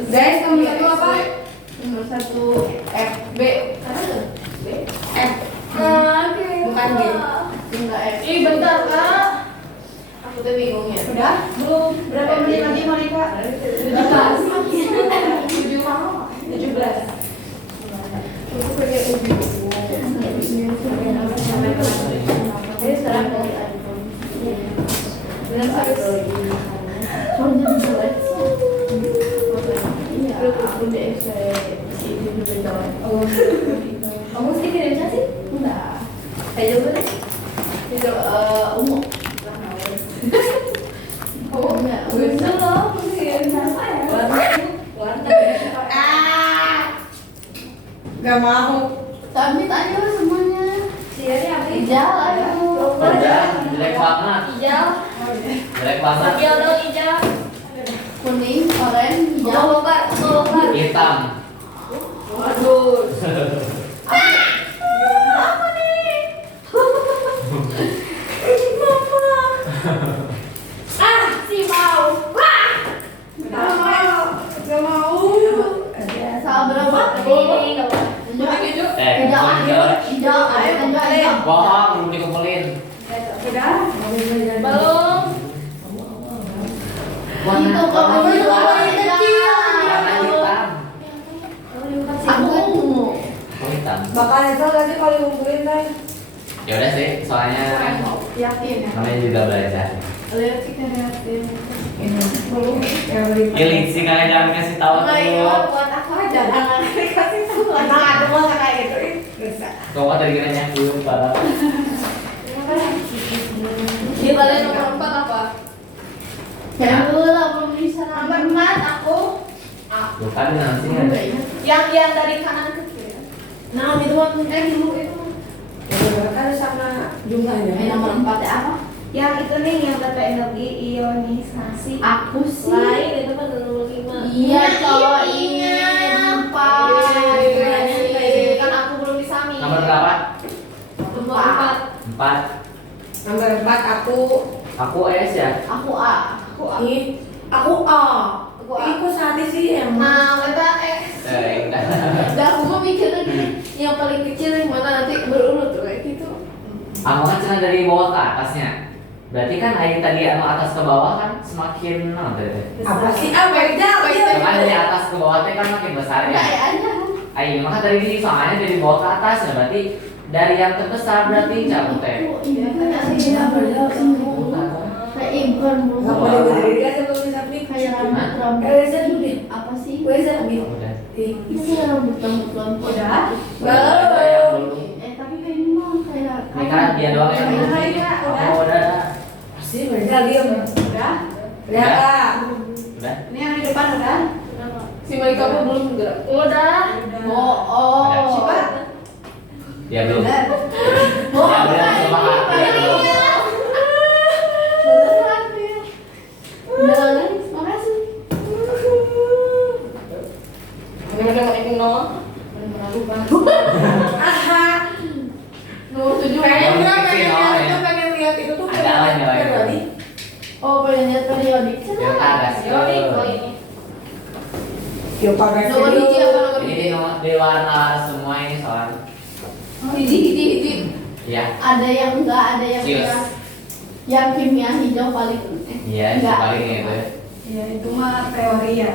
Guys, nomor satu apa? Nomor 1 F B. F. Bukan G. Enggak F. Ih, bentar, Kak. Aku tuh bingung ya. Udah? Belum. Berapa menit lagi Monica? 17. 17. Aku pengen ubi. Jadi sekarang dari iPhone. Dengan iPhone. Soalnya jelek. Iya, aku di si itu berbeda. Oh. Kamu mesti kirimnya sih? Enggak. Kayak juga deh. Itu umum. Oh, enggak. Bisa loh, kirim siapa ya? Gak mau. Submit aja lah semuanya. Siapa? Jalan. Udah, jelek banget. Hijau. Jelek banget. Hijau dong hijau. Kuning, oranye, hijau. Lombar. Hitam. Waduh. Si mau. Gak mau. Salah berapa? Ini enggak apa. Hijau. Hijau. Hijau. Ayo, hijau. Bohong, belum dikumpulin. Udah. Belum. Warna Itu kamu itu warna kecil. warna hitam. Aku. Oh, hitam. Bakal Hazel lagi kalau ngumpulin kan. Ya udah sih, soalnya Yakin ya? namanya juga belajar. Lihat sih kayak Ini belum yang beli. Pilih sih kalian jangan kasih tahu dulu. buat aku aja. Jangan dikasih tahu. Nah, ada masa kayak gitu. Bisa. Kamu tadi kira nyakuin pada. Di balik nomor 4 apa? Jangan dulu lah, belum bisa. Nomor 4 aku Lupa di nanti kan. yang dari kanan ke kiri. Nah, itu waktu dulu itu. Ya, kan sama jumlahnya. Nomor 4 ya apa? Yang itu nih yang data energi ionisasi. Aku sih. Lain itu kan nomor 5. Iya, cowok ini Kan aku belum disami. Nomor berapa? Nomor 4. 4. Nomor 4 aku Aku S ya. Aku A. Ih, aku A. Aku A. Aku saat sih emang. Nah, kita X. Udah. Dan aku mau mikirnya gini, yang paling kecil yang mana nanti berurut tuh kayak gitu. Aku kan cina dari bawah ke atasnya. Berarti kan air tadi anu atas ke bawah kan semakin tadi. Apa sih? Ah, beda. Kan dari atas ke bawah teh kan makin besar Enggak ya. ya aja. Ayo maka dari sini soalnya dari bawah ke atas ya berarti dari yang terbesar berarti jauh teh. Iya, kan aslinya beda semua. Kayak ikan mulu. Nggak boleh berdiri sebelum disapit. Kayak rambut rambut. Reza dulu deh. Apa sih? Reza ambil. Udah. Ini rambut rambut rambut. Udah. Udah yang dulu. Tapi kayak ini mah kayak. Ini kan dia doang yang Udah, dulu. udah. Oh, udah. Pasti Reza diam. Udah. Lihat Udah. Kak. Udah. Ini yang di depan udah. Si Malika apa belum bergerak? Udah. Oh. Coba. Ya belum. Bener. Ya udah coba Kak. Ya, belum. Beneran, makasih. Ini udah pakai nol. Aha. Nomor 7 Pengen Nomor nggak kecil, pengen lihat ya. itu pengen lihat itu tuh Ada lain, ada lain. periode. Oh, pengen lihat periodik. Ya ada sih. Yodik kok ini. Yuk pakai Nomor hiji apa nomor Ini hiji? di warna semua ini soalnya. Hiji. Ya. Ada yang enggak, ada yang Cheers. enggak. Yang kimia hijau paling Iya, itu enggak. paling itu. Ya itu mah teori ya.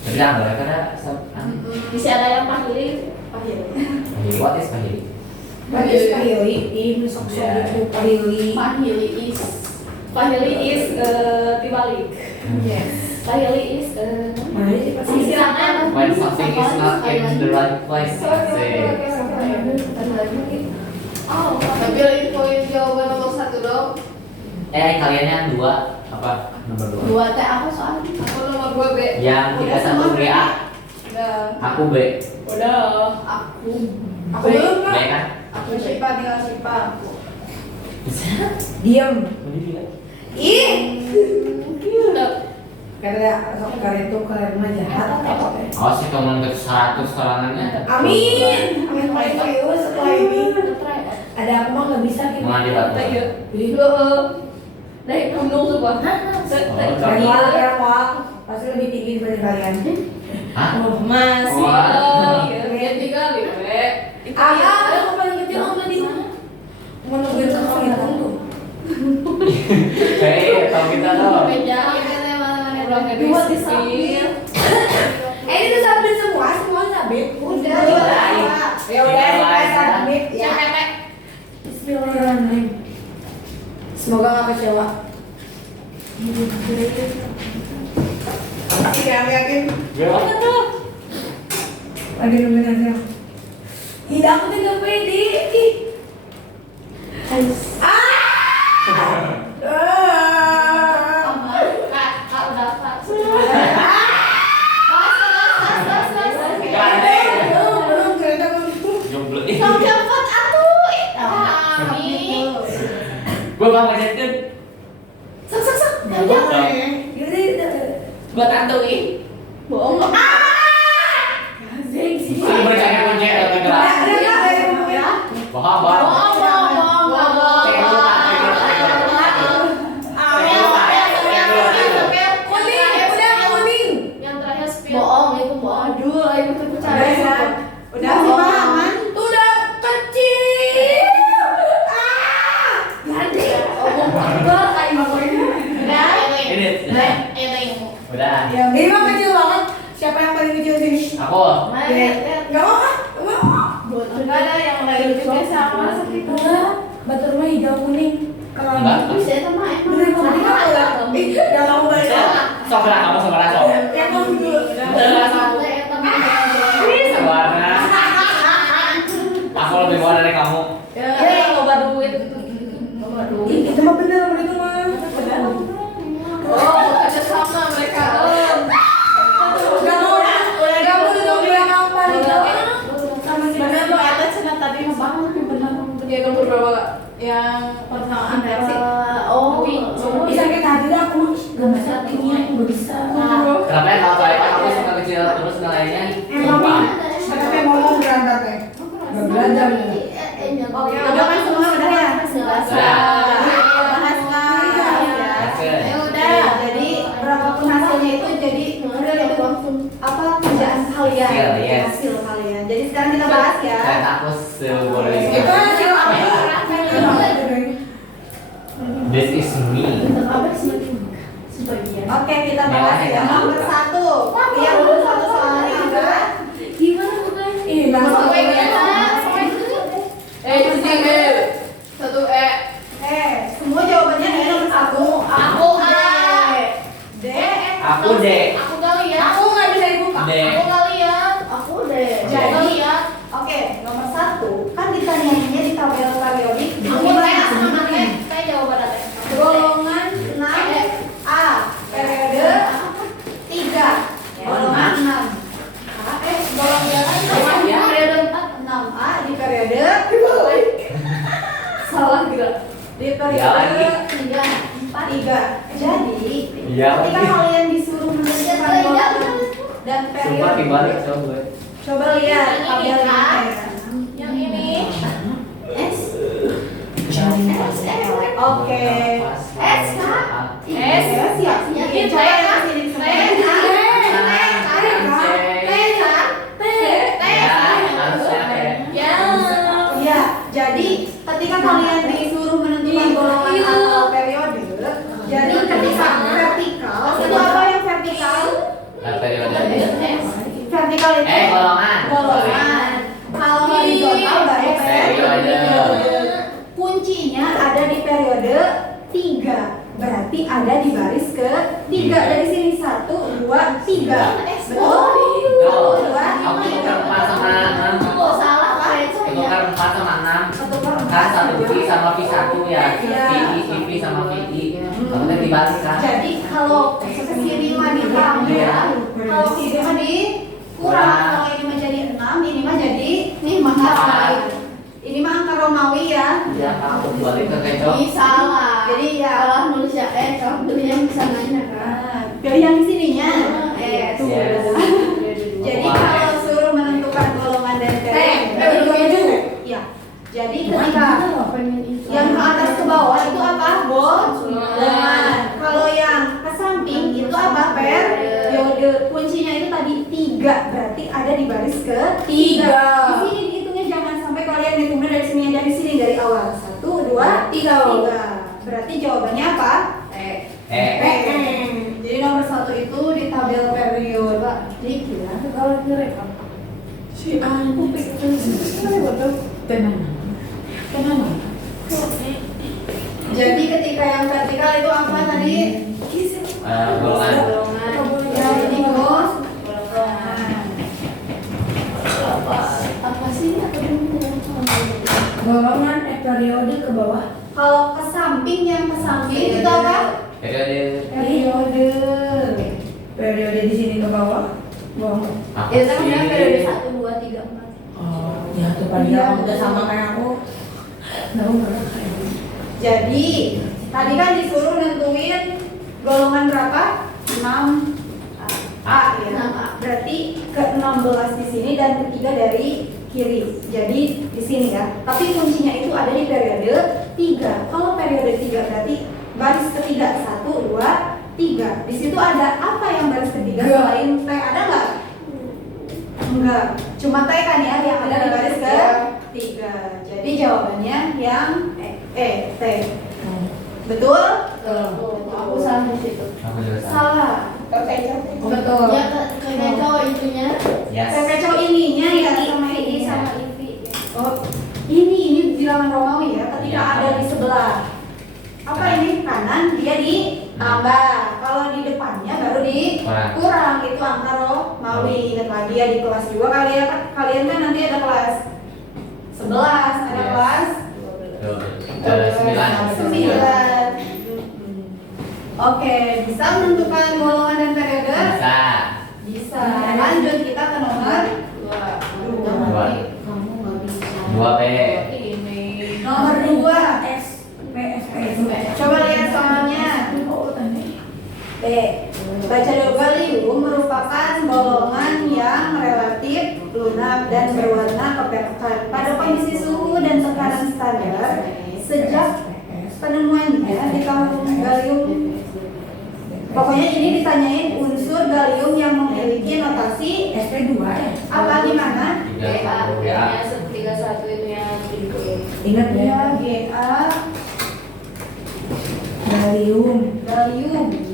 Tapi jangan boleh karena Bisa ada yang pahili. Pahili, what is pahili? Bagus pahili, ini sok-sok Ya. itu pahili. Pahili is. Pahili is dibalik. Yes. Pahili is Mana sih pasti silakan. When something is not in the right place, say. Oh, tapi info jawaban nomor 1 dong. Kaliannya yang 2 apa? Nomor 2. Dua teh apa soalnya? Aku nomor 2 B. Yang kita satu B A, Udah. aku B. Udah. Aku. Aku belum B Kak. kan? Aku Sipa tinggal Sipa. Bisa. Diam. Ih. Udah. Karena sok karena itu kalian mah jahat apa teh? Oh sih kamu untuk 100 sorangannya. Amin. Amin paling serius setelah ini. Ada aku mah nggak bisa gitu. Mau dibantu. Dari gunung semua. Oh, Kerawang pasti lebih tinggi daripada kalian. Hah? Masih. Wah. Dia tinggal di B. Aku paling kecil udah di mana? Mau nungguin kakak ya tuh. Tahu kita tuh. Meja. Udah Dua disabit. Ini tuh sabit semua sabit. Udah. Ya udah, kita sabit ya. Bismillahirrahmanirrahim. Semoga gak kecewa. Masih yakin? Gimana tuh? Lagi nungguin aja. Tidak, aku tinggal pede. Ih. Kak udah Kak. Belum, kereta belum. Jomblo. Dapat atuh. Kami. Gantungin. Bohong nggak? Ini bercanda kunci atau gelas? Bohong. Yang terakhir spill. Bohong, itu bohong. Aduh, ayo kita percaya. Udah semua aman. Udah kecil. Jadi, Udah. ini mah kecil banget. Siapa yang paling kecil sini? Aku. Gak mau kan? Enggak ada yang lain juga sama seperti Batur mah hijau kuning. Kalau Enggak. Bisa sama Dari kuning apa ya? Udah lama banget. Sok lah kamu sok. Yang mau dulu. Warna. Aku lebih muda dari kamu. loba duit. Itu mah bener itu mah. Oh, ada sama mereka. Gak mau duduk yang mau paling sama si Bener lo eta cenah tadi mah banget tapi bener. Ya nomor berapa? Yang persamaan versi. bisa kita hadir aku mah gak bisa tinggi aku gak bisa. Kenapa ya kalau saya aku suka kecil terus nilainya? Emang tapi ngomong berangkat ya. Gak belajar. Oke, udah kan semua udah ya? Bahas lah. Ya udah, jadi berapapun hasilnya itu jadi apa kerjaan kalian, Hasil, yes. hasil kalian. Jadi sekarang kita bahas ya. Saya takut seboleh. Itu hasil apa? This is me. Oke, kita bahas ya. Nomor 1. Yang nomor 1 soalnya enggak. Ih, langsung Satu Semua jawabannya dari nomor 1. Aku A. D. Aku D. Aku nggak lihat. Aku nggak bisa dibuka. D. Aku nggak lihat. aku deh. Jadi, lihat. oke, nomor 1 kan ditanyainnya di tabel periodik. Aku teh sama teh. Teh jawaban teh. Golongan 6A periode 3. Golongan 6. Golongan Ya. periode 6A di periode salah tidak di Ya periode lagi. 3. Jadi Ya ketika lagi. kalian disuruh menentukan golongan dan Sumpah periode, dibalik coba. coba lihat tabel ini ya. Yang ini. Oke. S Kak. S. Siap. Ini Coba T, yang Kak. sini T, semua. Ya, jadi ketika kalian disuruh menentukan golongan atau periode, jadi ketika vertikal itu apa yang vertikal? Periode. Vertikal itu Golongan. golongan. Kalau horizontal baru Periode. Kuncinya ada di periode 3. Berarti ada di baris ke 3. Dari sini 1, 2, 3. Betul? 1, 2, Aku tukar 4 sama 6. Kok salah Kak? Tukar 4 sama 6. Ketukar Kan satu V 4. sama V1 ya. Iya. V sama VI. Kamu tadi dibalik kan? Jadi kalau sini mah ditambah, kalau sini mah dikurang. Kalau ini menjadi 6, ini mah jadi nih mangka. Ini mah angka Romawi ya. Ya, aku balik ke kecoh. Ini salah. Jadi ya Salah nulis ya kalau pilih yang bisa nanya Kak. pilih yang di sininya. Yes. Yes. Jadi kalau suruh menentukan golongan dan periode, ya. Jadi ketika yang ke atas ke bawah itu apa? Golongan. Kalau yang ke samping itu apa? Periode. Kuncinya itu tadi 3. Berarti ada di baris ke 3. Di sini dihitungnya jangan sampai kalian hitungnya dari sini dari sini dari awal. 1, 2, 3. Berarti jawabannya apa? Jadi nomor 1 itu di tabel periode. Kalau direkam. Si aku Jadi ketika yang vertikal itu apa tadi? Golongan. Ya, ini bos. Golongan. apa sih atau Golongan periode ke bawah. Kalau ke samping yang ke samping itu apa? Periode. Periode. Periode di sini ke bawah. Bohong. Apa itu kan sih? periode 1, 2, 3, 4. Oh, ya tuh paling Iya. kamu udah sama kayak aku. Nggak pernah kayak gitu. Jadi tadi kan disuruh nentuin golongan berapa? 6. A ya. Berarti ke-16 di sini dan ketiga dari kiri. Jadi di sini ya. Tapi kuncinya itu ada di periode 3. Kalau periode 3 berarti baris ketiga 1, 2, 3. Di situ ada apa yang baris ketiga selain T? Ada nggak? Enggak. Cuma T kan ya yang ada di baris ke-3. Jadi jawabannya yang T. Betul? Aku salah di situ. Aku juga salah. Salah. Betul. Ya kayaknya cowok itunya. Yes. Kacau ininya ya sama ini sama Ivi. Oh, ini bilangan Romawi ya. Ketika Ya. ada di sebelah apa ini kanan dia ditambah. Kalau di depannya baru kurang itu angka Romawi. Ingat lagi ya di kelas 2 kalian kan nanti ada kelas 11, ada Yes. kelas 9. 9. Oke, bisa menentukan golongan dan periode? Bisa. Bisa. Lanjut kita ke nomor 2. Kamu nggak bisa. 2B. Ini. nomor 2. Coba lihat soalnya. B. Baca galium merupakan golongan yang relatif lunak dan berwarna kepekat pada kondisi suhu dan tekanan standar sejak penemuannya di tahun galium. Pokoknya ini ditanyain unsur galium yang memiliki notasi SP2 ya? apa gimana? 31 ya. 31 itu yang Ingat ya? Ya, Ga Galium. galium itu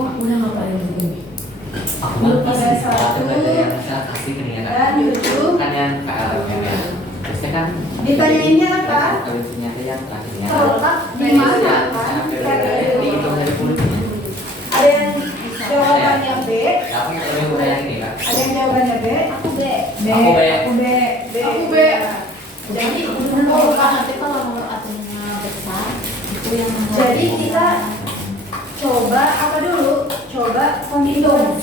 Udah ngapain begini? Aku kan pas di 31. sekolah tuh belajar yang saya kasih ke dia dan YouTube. kan yang KLM ya. Terusnya kan Ditanyainnya apa? Kalinya tuh yang terakhirnya. Terletak di mana kan? Dihitung dari kulitnya. Ada yang jawabannya B, Aku yang lebih mudah yang ini kan. ada yang jawabannya B, Aku B. Aku B. Aku B. B. Aku B. Jadi Oh, kan nanti kalau nomor atomnya besar itu yang Jadi kita coba apa dulu? Coba hitung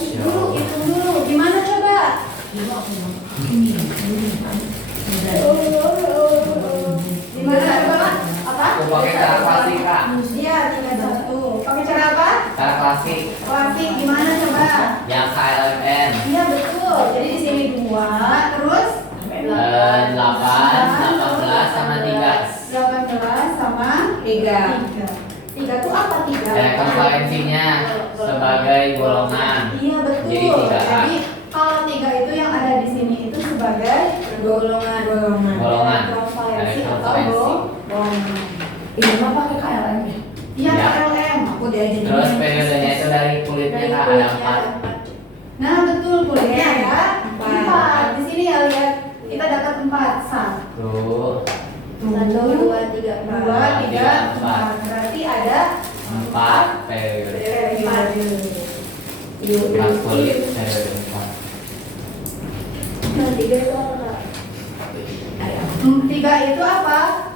dulu. Gimana coba? Gimana coba? Apa? Aku pakai cara klasik kak. Iya, 31. Pakai cara apa? Cara klasik Klasik. Gimana coba? yang KLMN. Iya betul. Jadi di sini 2, terus 8, 18 sama 3. 18 sama 3. 3 itu apa 3? Referensinya sebagai golongan. Iya betul. Jadi 3A. Jadi kalau 3 itu yang ada di sini itu sebagai golongan. Golongan. Referensi atau Referensi. golongan. Ini mah pakai KLM ya? Iya Ya. KLM. Aku diajarin. Terus periodenya itu dari kulitnya Dari kak ada kulitnya 4. ada 4. Nah betul kulitnya ya. 4. Di sini ya lihat kita dapat 4. 1, 1, 2, 3, 2, 3, 4. Berarti ada 4 periode. periode. 4 kulit periode 4. Yang 3 itu apa? 3 itu apa?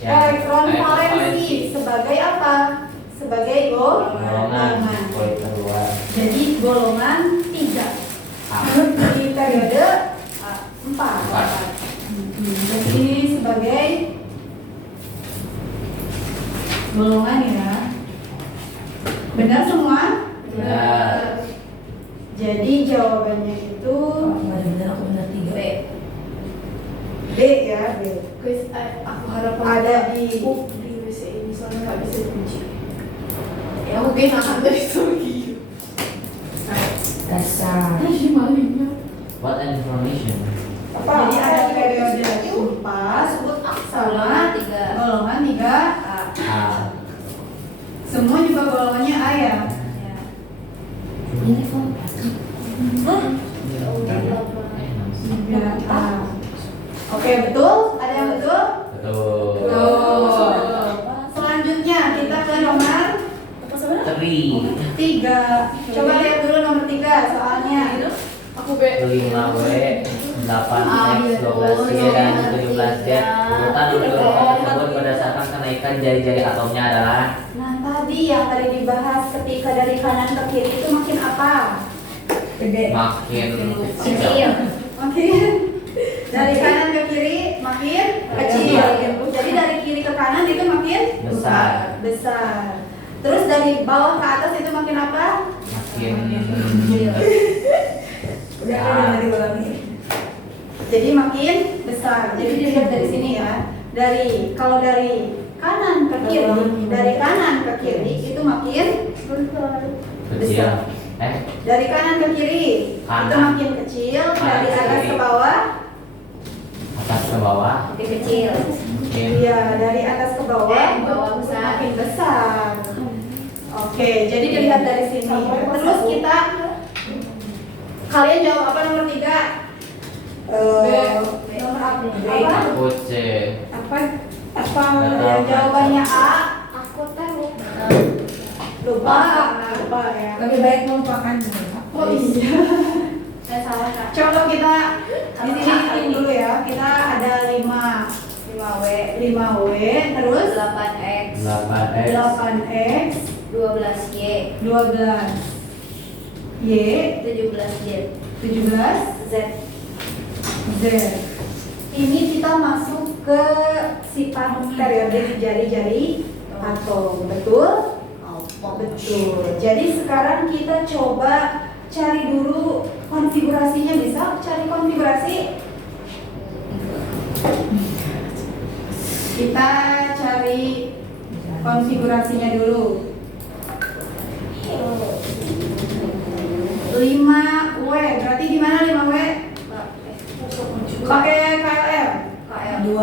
Elektron valensi sebagai apa? Sebagai Golongan golongan. kulit kedua. Jadi golongan 3 A. di periode 4. Jadi sebagai golongan ya. Benar semua? Benar. Jadi jawabannya itu Benar aku benar 3. B ya, B. Guys, aku harap Ada di di WC ini soalnya nggak bisa dikunci. Ya mungkin akan dari lagi. Dasar. Gimana? What an information. apa? Jadi ada periode 4 sama 3. golongan 3A. A. Semua juga golongannya A ya. Ini kok. Ya, A. Oke, betul? Ada yang betul? Betul. Betul. Selanjutnya kita ke nomor 3. Coba lihat dulu nomor 3 soalnya. Aku B. 5W, 8X, 12Y, dan 17Z. Urutan tersebut berdasarkan kenaikan jari-jari atomnya adalah Nah, yang tadi dibahas ketika dari kanan ke kiri itu makin apa? Gede. makin Kecil. Makin dari kanan ke kiri makin kecil. Jadi dari kiri ke kanan itu makin Besar. besar. Terus dari bawah ke atas itu makin apa? makin Kecil. jadi makin besar. Jadi dilihat dari sini ya. Kalau dari kanan ke kiri, dari kanan ke kiri itu makin Kecil. dari kanan ke kiri itu Kanan. makin kecil, dari Kanan ke atas kiri. ke bawah Atas ke bawah. Lebih kecil. Kecil. iya, dari atas ke bawah bawah besar. makin besar. Oke, jadi dilihat dari sini. Terus kita kalian jawab apa nomor 3? Nomor apa? UC. Apa yang jawabannya A? Aku tahu. Lupa ya. Lebih baik melupakan. Oh iya. Saya salah Kak. Coba kita di sini hitung dulu ya. Kita ada 5 5W, 5W, terus 8X, 8X. 8X, 12Y, 12 Y, 17Y, 17 Z. Z. Ini kita masuk ke sifat periode di jari-jari atom, betul? Betul. Jadi sekarang kita coba cari dulu konfigurasinya. Bisa cari konfigurasi? Kita cari konfigurasinya dulu. 5W, berarti gimana 5W? Pakai KLM. KL, 2.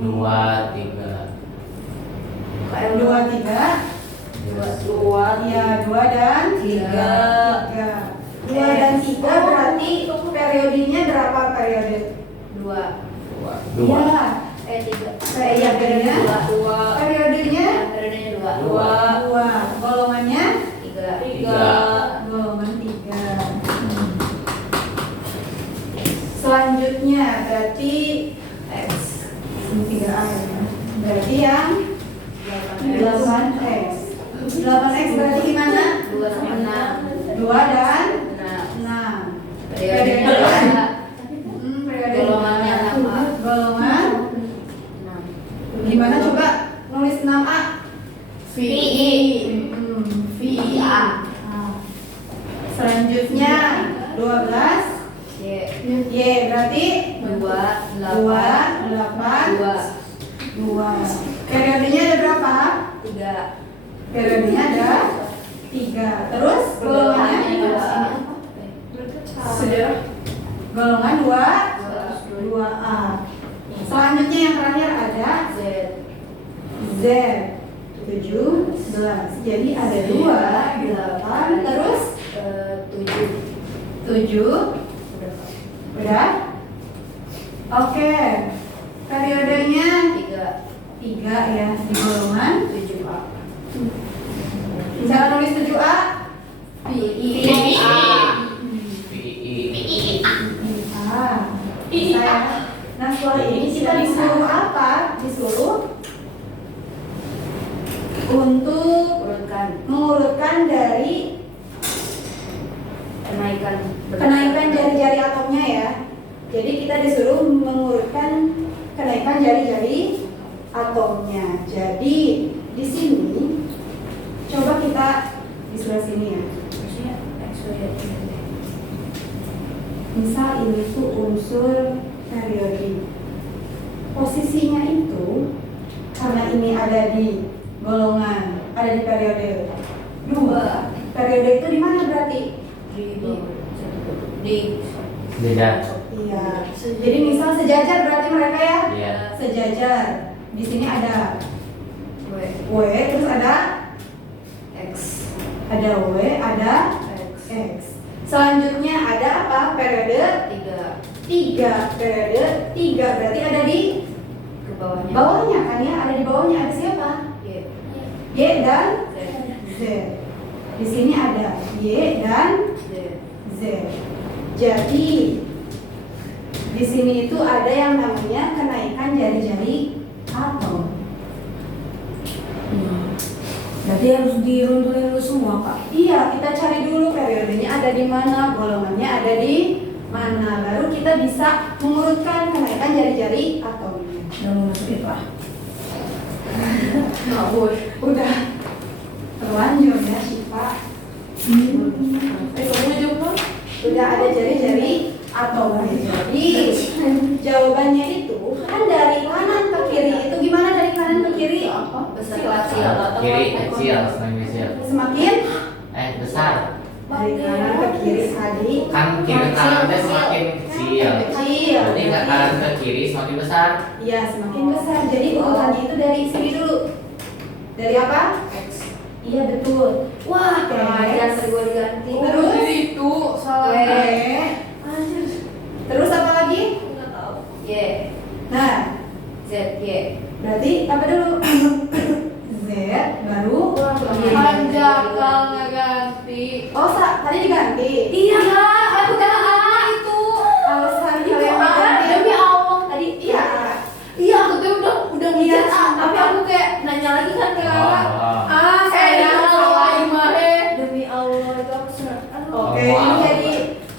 2, 3. KL 2, 3. 2, Iya, 2 dan 3. 2 dan 3 berarti periodenya berapa periode? 2. 2. Iya. 3. Iya, periodenya. 2. Periodenya Periodenya 2. 2. Golongannya 3. golongan 3. Selanjutnya berarti X. ini 3A ya. Berarti yang 8X. 8X berarti gimana? 2 sama 6. 2 dan 6. 6. Periodenya Periode golongannya 6A. golongan 6. gimana coba nulis 6A? VI. VIA. Selanjutnya 12 Y. Y berarti 2, 2, 8, 8, 2, 2. Periodenya ada berapa? 3. Periodenya ada 3. Terus golongannya Sejarah. golongan 2A. Selanjutnya yang terakhir ada Z. Z 17. Jadi ada 2, 8, terus 7. Udah? Oke. Periodenya 3 ya di golongan 7A. bisa nulis 7A? VIA. VI. Bisa ya? Nah setelah ini kita disuruh apa? Disuruh untuk mengurutkan dari kenaikan jari-jari atomnya ya. Jadi kita disuruh mengurutkan kenaikan jari-jari atomnya. Jadi di sini coba kita di sebelah sini ya. Misal ini tuh unsur periode. Posisinya itu karena ini ada di golongan, ada di periode 2. Periode itu di mana berarti? Di Beda. Iya. Jadi misal sejajar berarti mereka ya? Iya. Sejajar. Di sini ada W. W, terus ada X. W, ada X. Selanjutnya ada apa? Periode 3. Periode 3 berarti ada di Ke bawahnya. bawahnya kan ya? Ada di bawahnya ada siapa? Y. Y dan Z. Z. Di sini ada Y dan Z. Z. Jadi di sini itu ada yang namanya kenaikan jari-jari atom. Berarti harus diruntuhin dulu semua, Pak. Iya, kita cari dulu periodenya ada di mana, golongannya ada di mana. Baru kita bisa mengurutkan kenaikan jari-jari atomnya. Udah mau masuk IPA. Ngawur, udah terlanjur ya Syifa. Kamu jawab. Udah ada jari-jari Atau boleh jadi jawabannya itu kan dari kanan ke kiri. Itu gimana dari kanan ke kiri? Besar kecil atau Kiri kecil, semakin kecil. Semakin Besar. dari kanan ke kiri tadi Kan kiri kanan teh semakin kecil. kecil. Berarti nggak kanan ke kiri semakin besar. Iya, semakin besar. Jadi urutannya itu dari sini dulu. Dari apa? Iya betul. Wah, jangan gue diganti. Terus? Jadi itu salah. Terus apa lagi? Nggak tahu. Y, Nah, Z, Y. berarti apa dulu? Z baru Panjakal nggak ganti. Oh, tadi diganti. Iya, aku tahu itu. Alasan kalian Itu diganti. demi Allah. Tadi iya. Iya, aku tuh udah Iya, ngechat tapi aku kayak nanya lagi kan ke kakak. Saya salah imahe. Demi Allah itu aku senang. Oke, Oh, wow.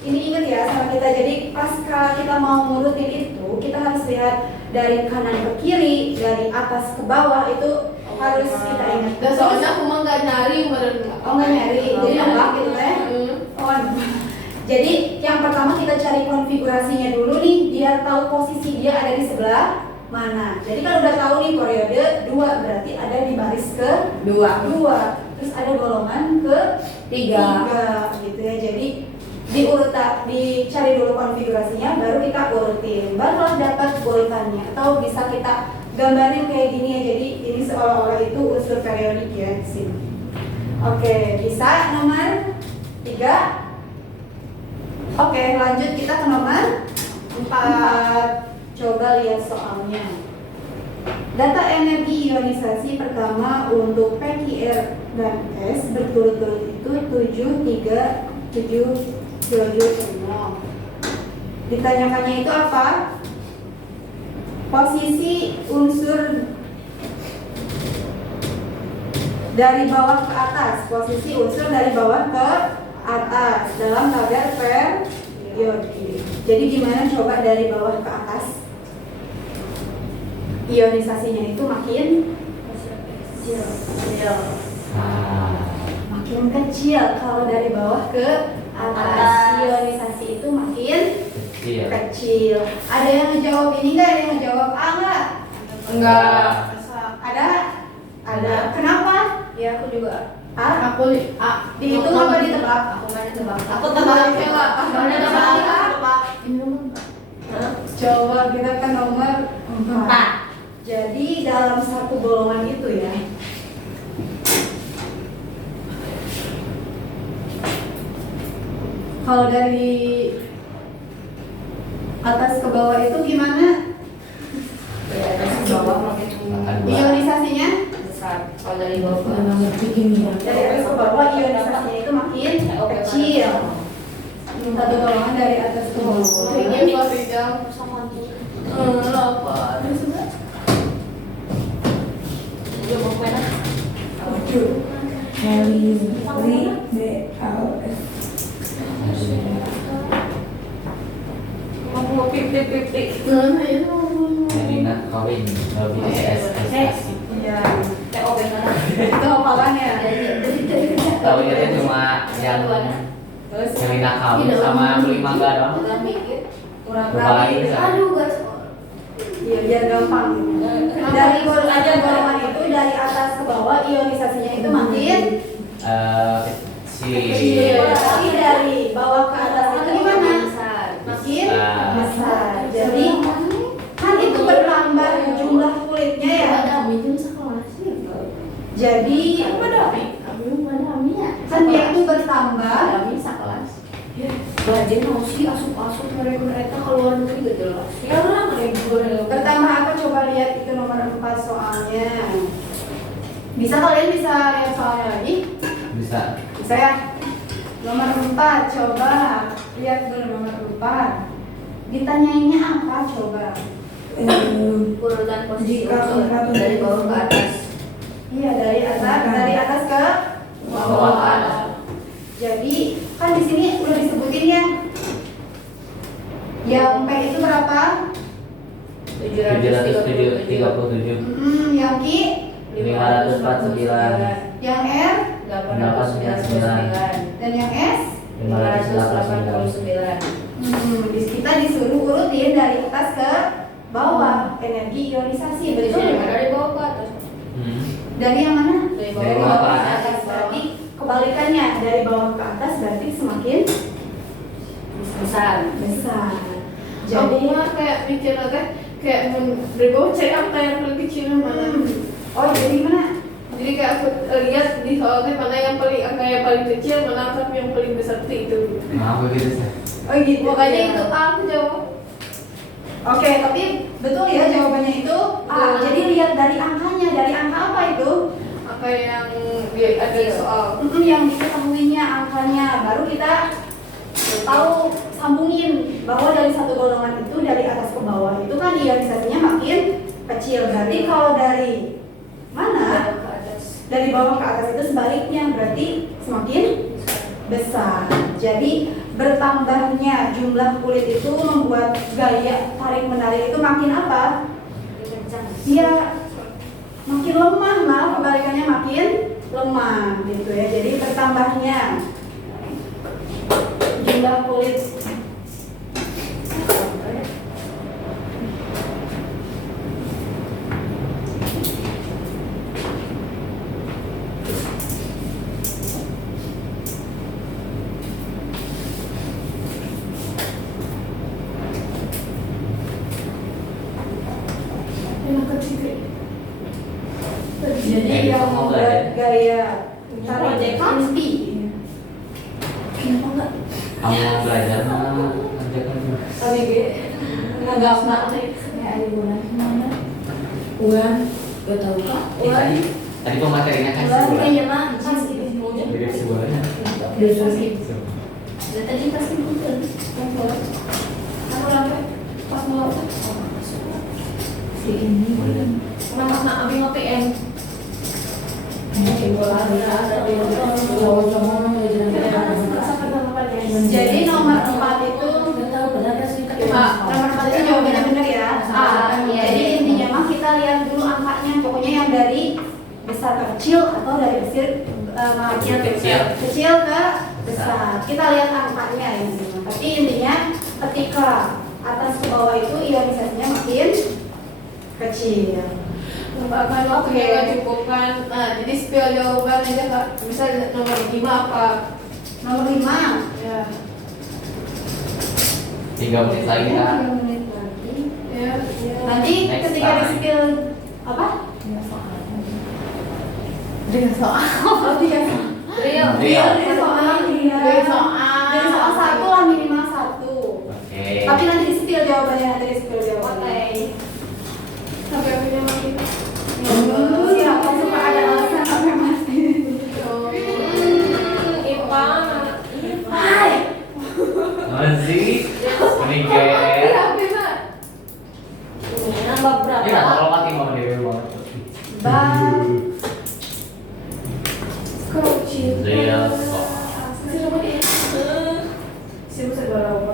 ini ingat ya sama kita. Jadi pas kita mau ngurutin itu, kita harus lihat dari kanan ke kiri, dari atas ke bawah itu harus kita ingat. Dan soalnya aku mah nggak nyari kemarin. Oh, nggak nyari, jadi nembak gitu kan? Oh, jadi yang pertama kita cari konfigurasinya dulu nih, biar tahu posisi dia ada di sebelah mana. Jadi kan udah tahu nih periode 2 berarti ada di baris ke 2. Terus ada golongan ke 3 gitu ya. Jadi dicari dulu konfigurasinya, baru kita urutin, baru dapat urutannya. Atau bisa kita gambarin kayak gini ya. Jadi ini seolah-olah itu unsur periodik ya di sini. Oke, bisa nomor 3. Oke, lanjut kita ke nomor 4. Coba lihat soalnya. Data energi ionisasi pertama untuk P, Q, R, dan S berturut-turut itu 7, 3, 7 kilojoule. Ditanyakannya itu apa? Posisi unsur dari bawah ke atas. Posisi unsur dari bawah ke atas dalam tagar periodik. Jadi gimana coba dari bawah ke atas? Ionisasinya itu makin kecil. Makin kecil kalau dari bawah ke atas. Ionisasi itu makin kecil. Ada yang ngejawab ini nggak? Ada yang ngejawab A nggak? Enggak. Ada. Kenapa? Ya aku juga. A. Aku Dihitung apa ditebak? Aku mana tebak. Aku tebak lah. Mana tebak? Coba kita ke nomor 4. Jadi dalam satu golongan itu ya, kalau dari atas ke bawah itu gimana? Dari atas ke bawah makin Ionisasinya? besar. Kalau dari bawah ke atas. Nggak ngerti gini ya. Dari atas ke bawah ionisasinya itu makin kecil. Satu golongan dari atas ke bawah. Ini pas jam Sama tuh. apa? Udah mau kemana? Aku mau pipik. Jadi nak kawin, lebih ekspektasi. Iya. TOP mana? Itu hafalan ya. Tahu itu cuma yang Terus Selina kawin sama beli mangga doang. Udah mikir. kurang Lupa lagi. lebih. Aduh, gak. Iya, biar gampang. Dari golongan itu dari atas ke bawah ionisasinya itu makin kecil. Tapi dari bawah ke atas itu gimana? Besar. Makin Besar. besar. Jadi kan itu bertambah jumlah kulitnya ya. Jadi kan dia itu bertambah. Belajar mau sih asup-asup mereka keluar negeri gak jelas. Ya lah mereka. Bertambah apa? Coba lihat itu nomor 4 soalnya. Bisa kalian bisa lihat soalnya lagi? Bisa. Bisa ya? Nomor 4, coba lihat dulu nomor 4. Ditanyainnya apa coba? Urutan posisi Jika unsur keempat dari bawah ke atas. Iya, dari atas ke Bawah ke atas. Jadi kan di sini udah disebutin ya. Yang P itu berapa? 737. Yang Q, 549. yang R, 899. dan yang S, 589. Kita disuruh urutin dari atas ke bawah energi ionisasi, betul? Dari bawah ke atas. Dari yang mana? Dari Dari bawah ke atas. Berarti kebalikannya, dari bawah ke atas berarti semakin Besar. besar. Jadi Jadi mah kayak mikir teh kayak dari bawah cari angka yang paling kecil yang mana. oh jadi mana? Jadi kayak aku lihat di soalnya mana yang paling angka yang paling kecil, mana angka yang paling besar itu. Kenapa gitu sih? Oh gitu. Makanya ya. itu A aku jawab. Oke, tapi betul ya jawabannya itu A. Betul. Jadi lihat dari angkanya, dari angka apa itu? Angka yang dia ada di soal. Yang diketahuinya angkanya, baru kita tahu sambungin bahwa dari satu golongan itu dari atas ke bawah itu kan ionisasinya makin kecil. Berarti kalau dari mana? Ke atas. Dari bawah ke atas itu sebaliknya, berarti semakin besar. Jadi bertambahnya jumlah kulit itu membuat gaya tarik menarik itu makin apa? Iya, makin lemah, malah kebalikannya makin lemah gitu ya. Jadi bertambahnya jumlah kulit Yang ketiga. jadi yang membuat gaya tarik pasti. Kenapa enggak? Kamu mau belajar mana? Kerjakan dulu. Tadi gue Enggak gampang kayak ada bulan mana? Uang. Gak tahu kak. Tadi pematerinya kan Bulan sebulan. kayaknya mah pasti. Mirip sebulannya. Tadi pasti bukan. Aku sampai pas mau si ini. Mana abi ngopi Jadi nomor 4 itu nomor 4 itu jawabannya benar ya. Jadi intinya mah kita lihat dulu angkanya, pokoknya yang dari besar ke kecil atau dari kecil ke besar. Kita lihat angkanya intinya. Tapi intinya ketika atas ke bawah itu ionisasinya makin kecil. Tambahkan waktu yang gak cukup kan. Nah, jadi spill jawaban aja kak. Bisa nomor 5 apa? Nomor 5. Ya. 3 menit lagi kan? 3 menit lagi. Ya. Nanti Next ketika di time. spill apa? Dengan soal. Oh, 3 soal. Real. Dari soal dia. Dari soal. Dari soal 1 lah minimal 1. Oke. Tapi nanti di spill jawabannya, nanti di spill jawabannya. Sampai punya lagi. Siapa suka ada alasan sampai mati? IPA. Hai. Masih. Meninggal. Nambah berapa? Ini nggak terlalu mati mau dewe banget. Bang. Real soal. Siapa sih berapa?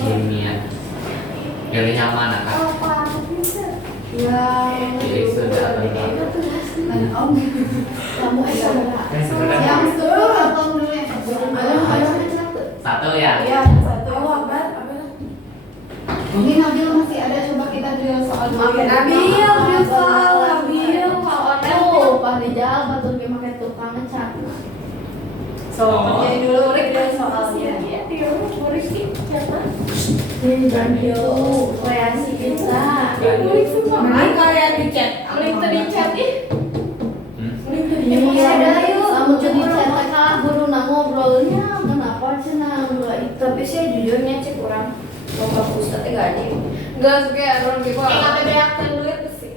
Kimia. Pilih yang mana kan? Yang Pilih sudah atau enggak? Om. Kamu aja. Kan sebenarnya Yang struktur atau dulu yang satu ya. Iya, satu. Ini Nabil masih ada, coba kita drill soal dulu ya. Nabil, drill soal, Nabil. Tuh, pas di jalan betul dia pakai tukang ngecat. So, kerjain dulu drill soalnya. Ini Nabil, kreasi kita. Mending kalian dicat. Link tadi chat ih. Iya, ada yuk. Kamu jadi chat kalah guru na ngobrolnya. Kenapa cenah enggak itu? Tapi saya jujurnya cek orang loba ustadz gak ada. Enggak kayak orang gitu. Kata beaktan duit sih.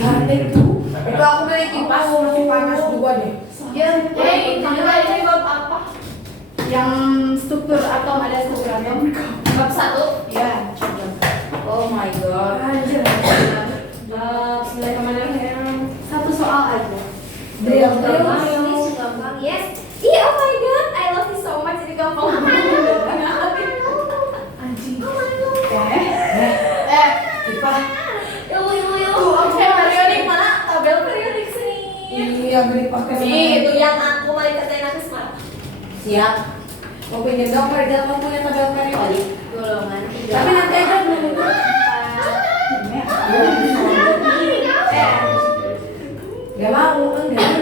Gak ada tuh. Itu aku beli kipas masih panas juga deh. Ya, Ini bab apa? yang struktur atom, ada struktur atom. Bab 1. Ya, coba. Oh my god. Anjir. Mulai kemana ya? Satu soal aja. Drill, Ini gampang. Yes. Iya, oh my god. I love you so much. Ini gampang. Anjing. Oh my god. Kipas. Oke, periodik mana? Tabel periodik sini. Iya, beli pakai. Nih, itu yang aku balik ke Tena Kisma. Siap. Mau pinjam dong, kerja mau punya tabel periode. Golongan 3. Tapi nanti aja belum. Gak mau, enggak.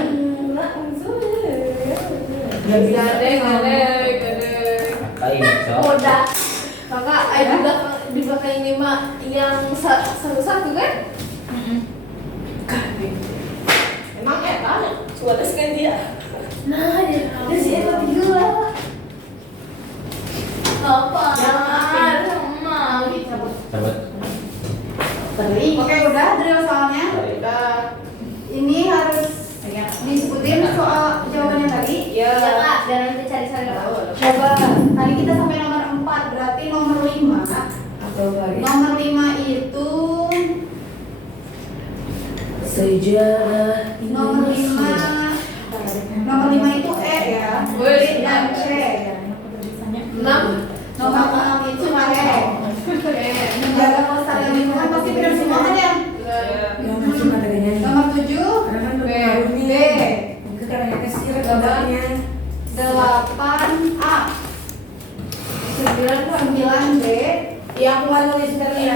Gak bisa. Gede. Apa ini, Cok? Udah. Kakak, di belakang ini mah yang satu-satu kan? Emang kan? Suara sekali dia. Nah, dia si Eva juga. Apa? Jangan. Mau dicabut. Cabut. Oke, udah drill soalnya. Udah. Ini harus disebutin soal jawabannya tadi. Ya. Ya kak, biar nanti cari-cari tahu. Coba, tadi kita sampai nomor 4, berarti nomor 5. Atau lagi. Nomor 5 itu Sejarah nomor 5. Nomor 5 itu E ya. Wih, Dan C. 6. Nomor 6 itu E. Menjaga kelestarian lingkungan pasti benar semua kan ya? Yang masih materinya. Nomor 7 Karena kan B. berpengaruhnya. Itu karena kecil gambarnya. 8A. 9 B. Yang keluar nulis dari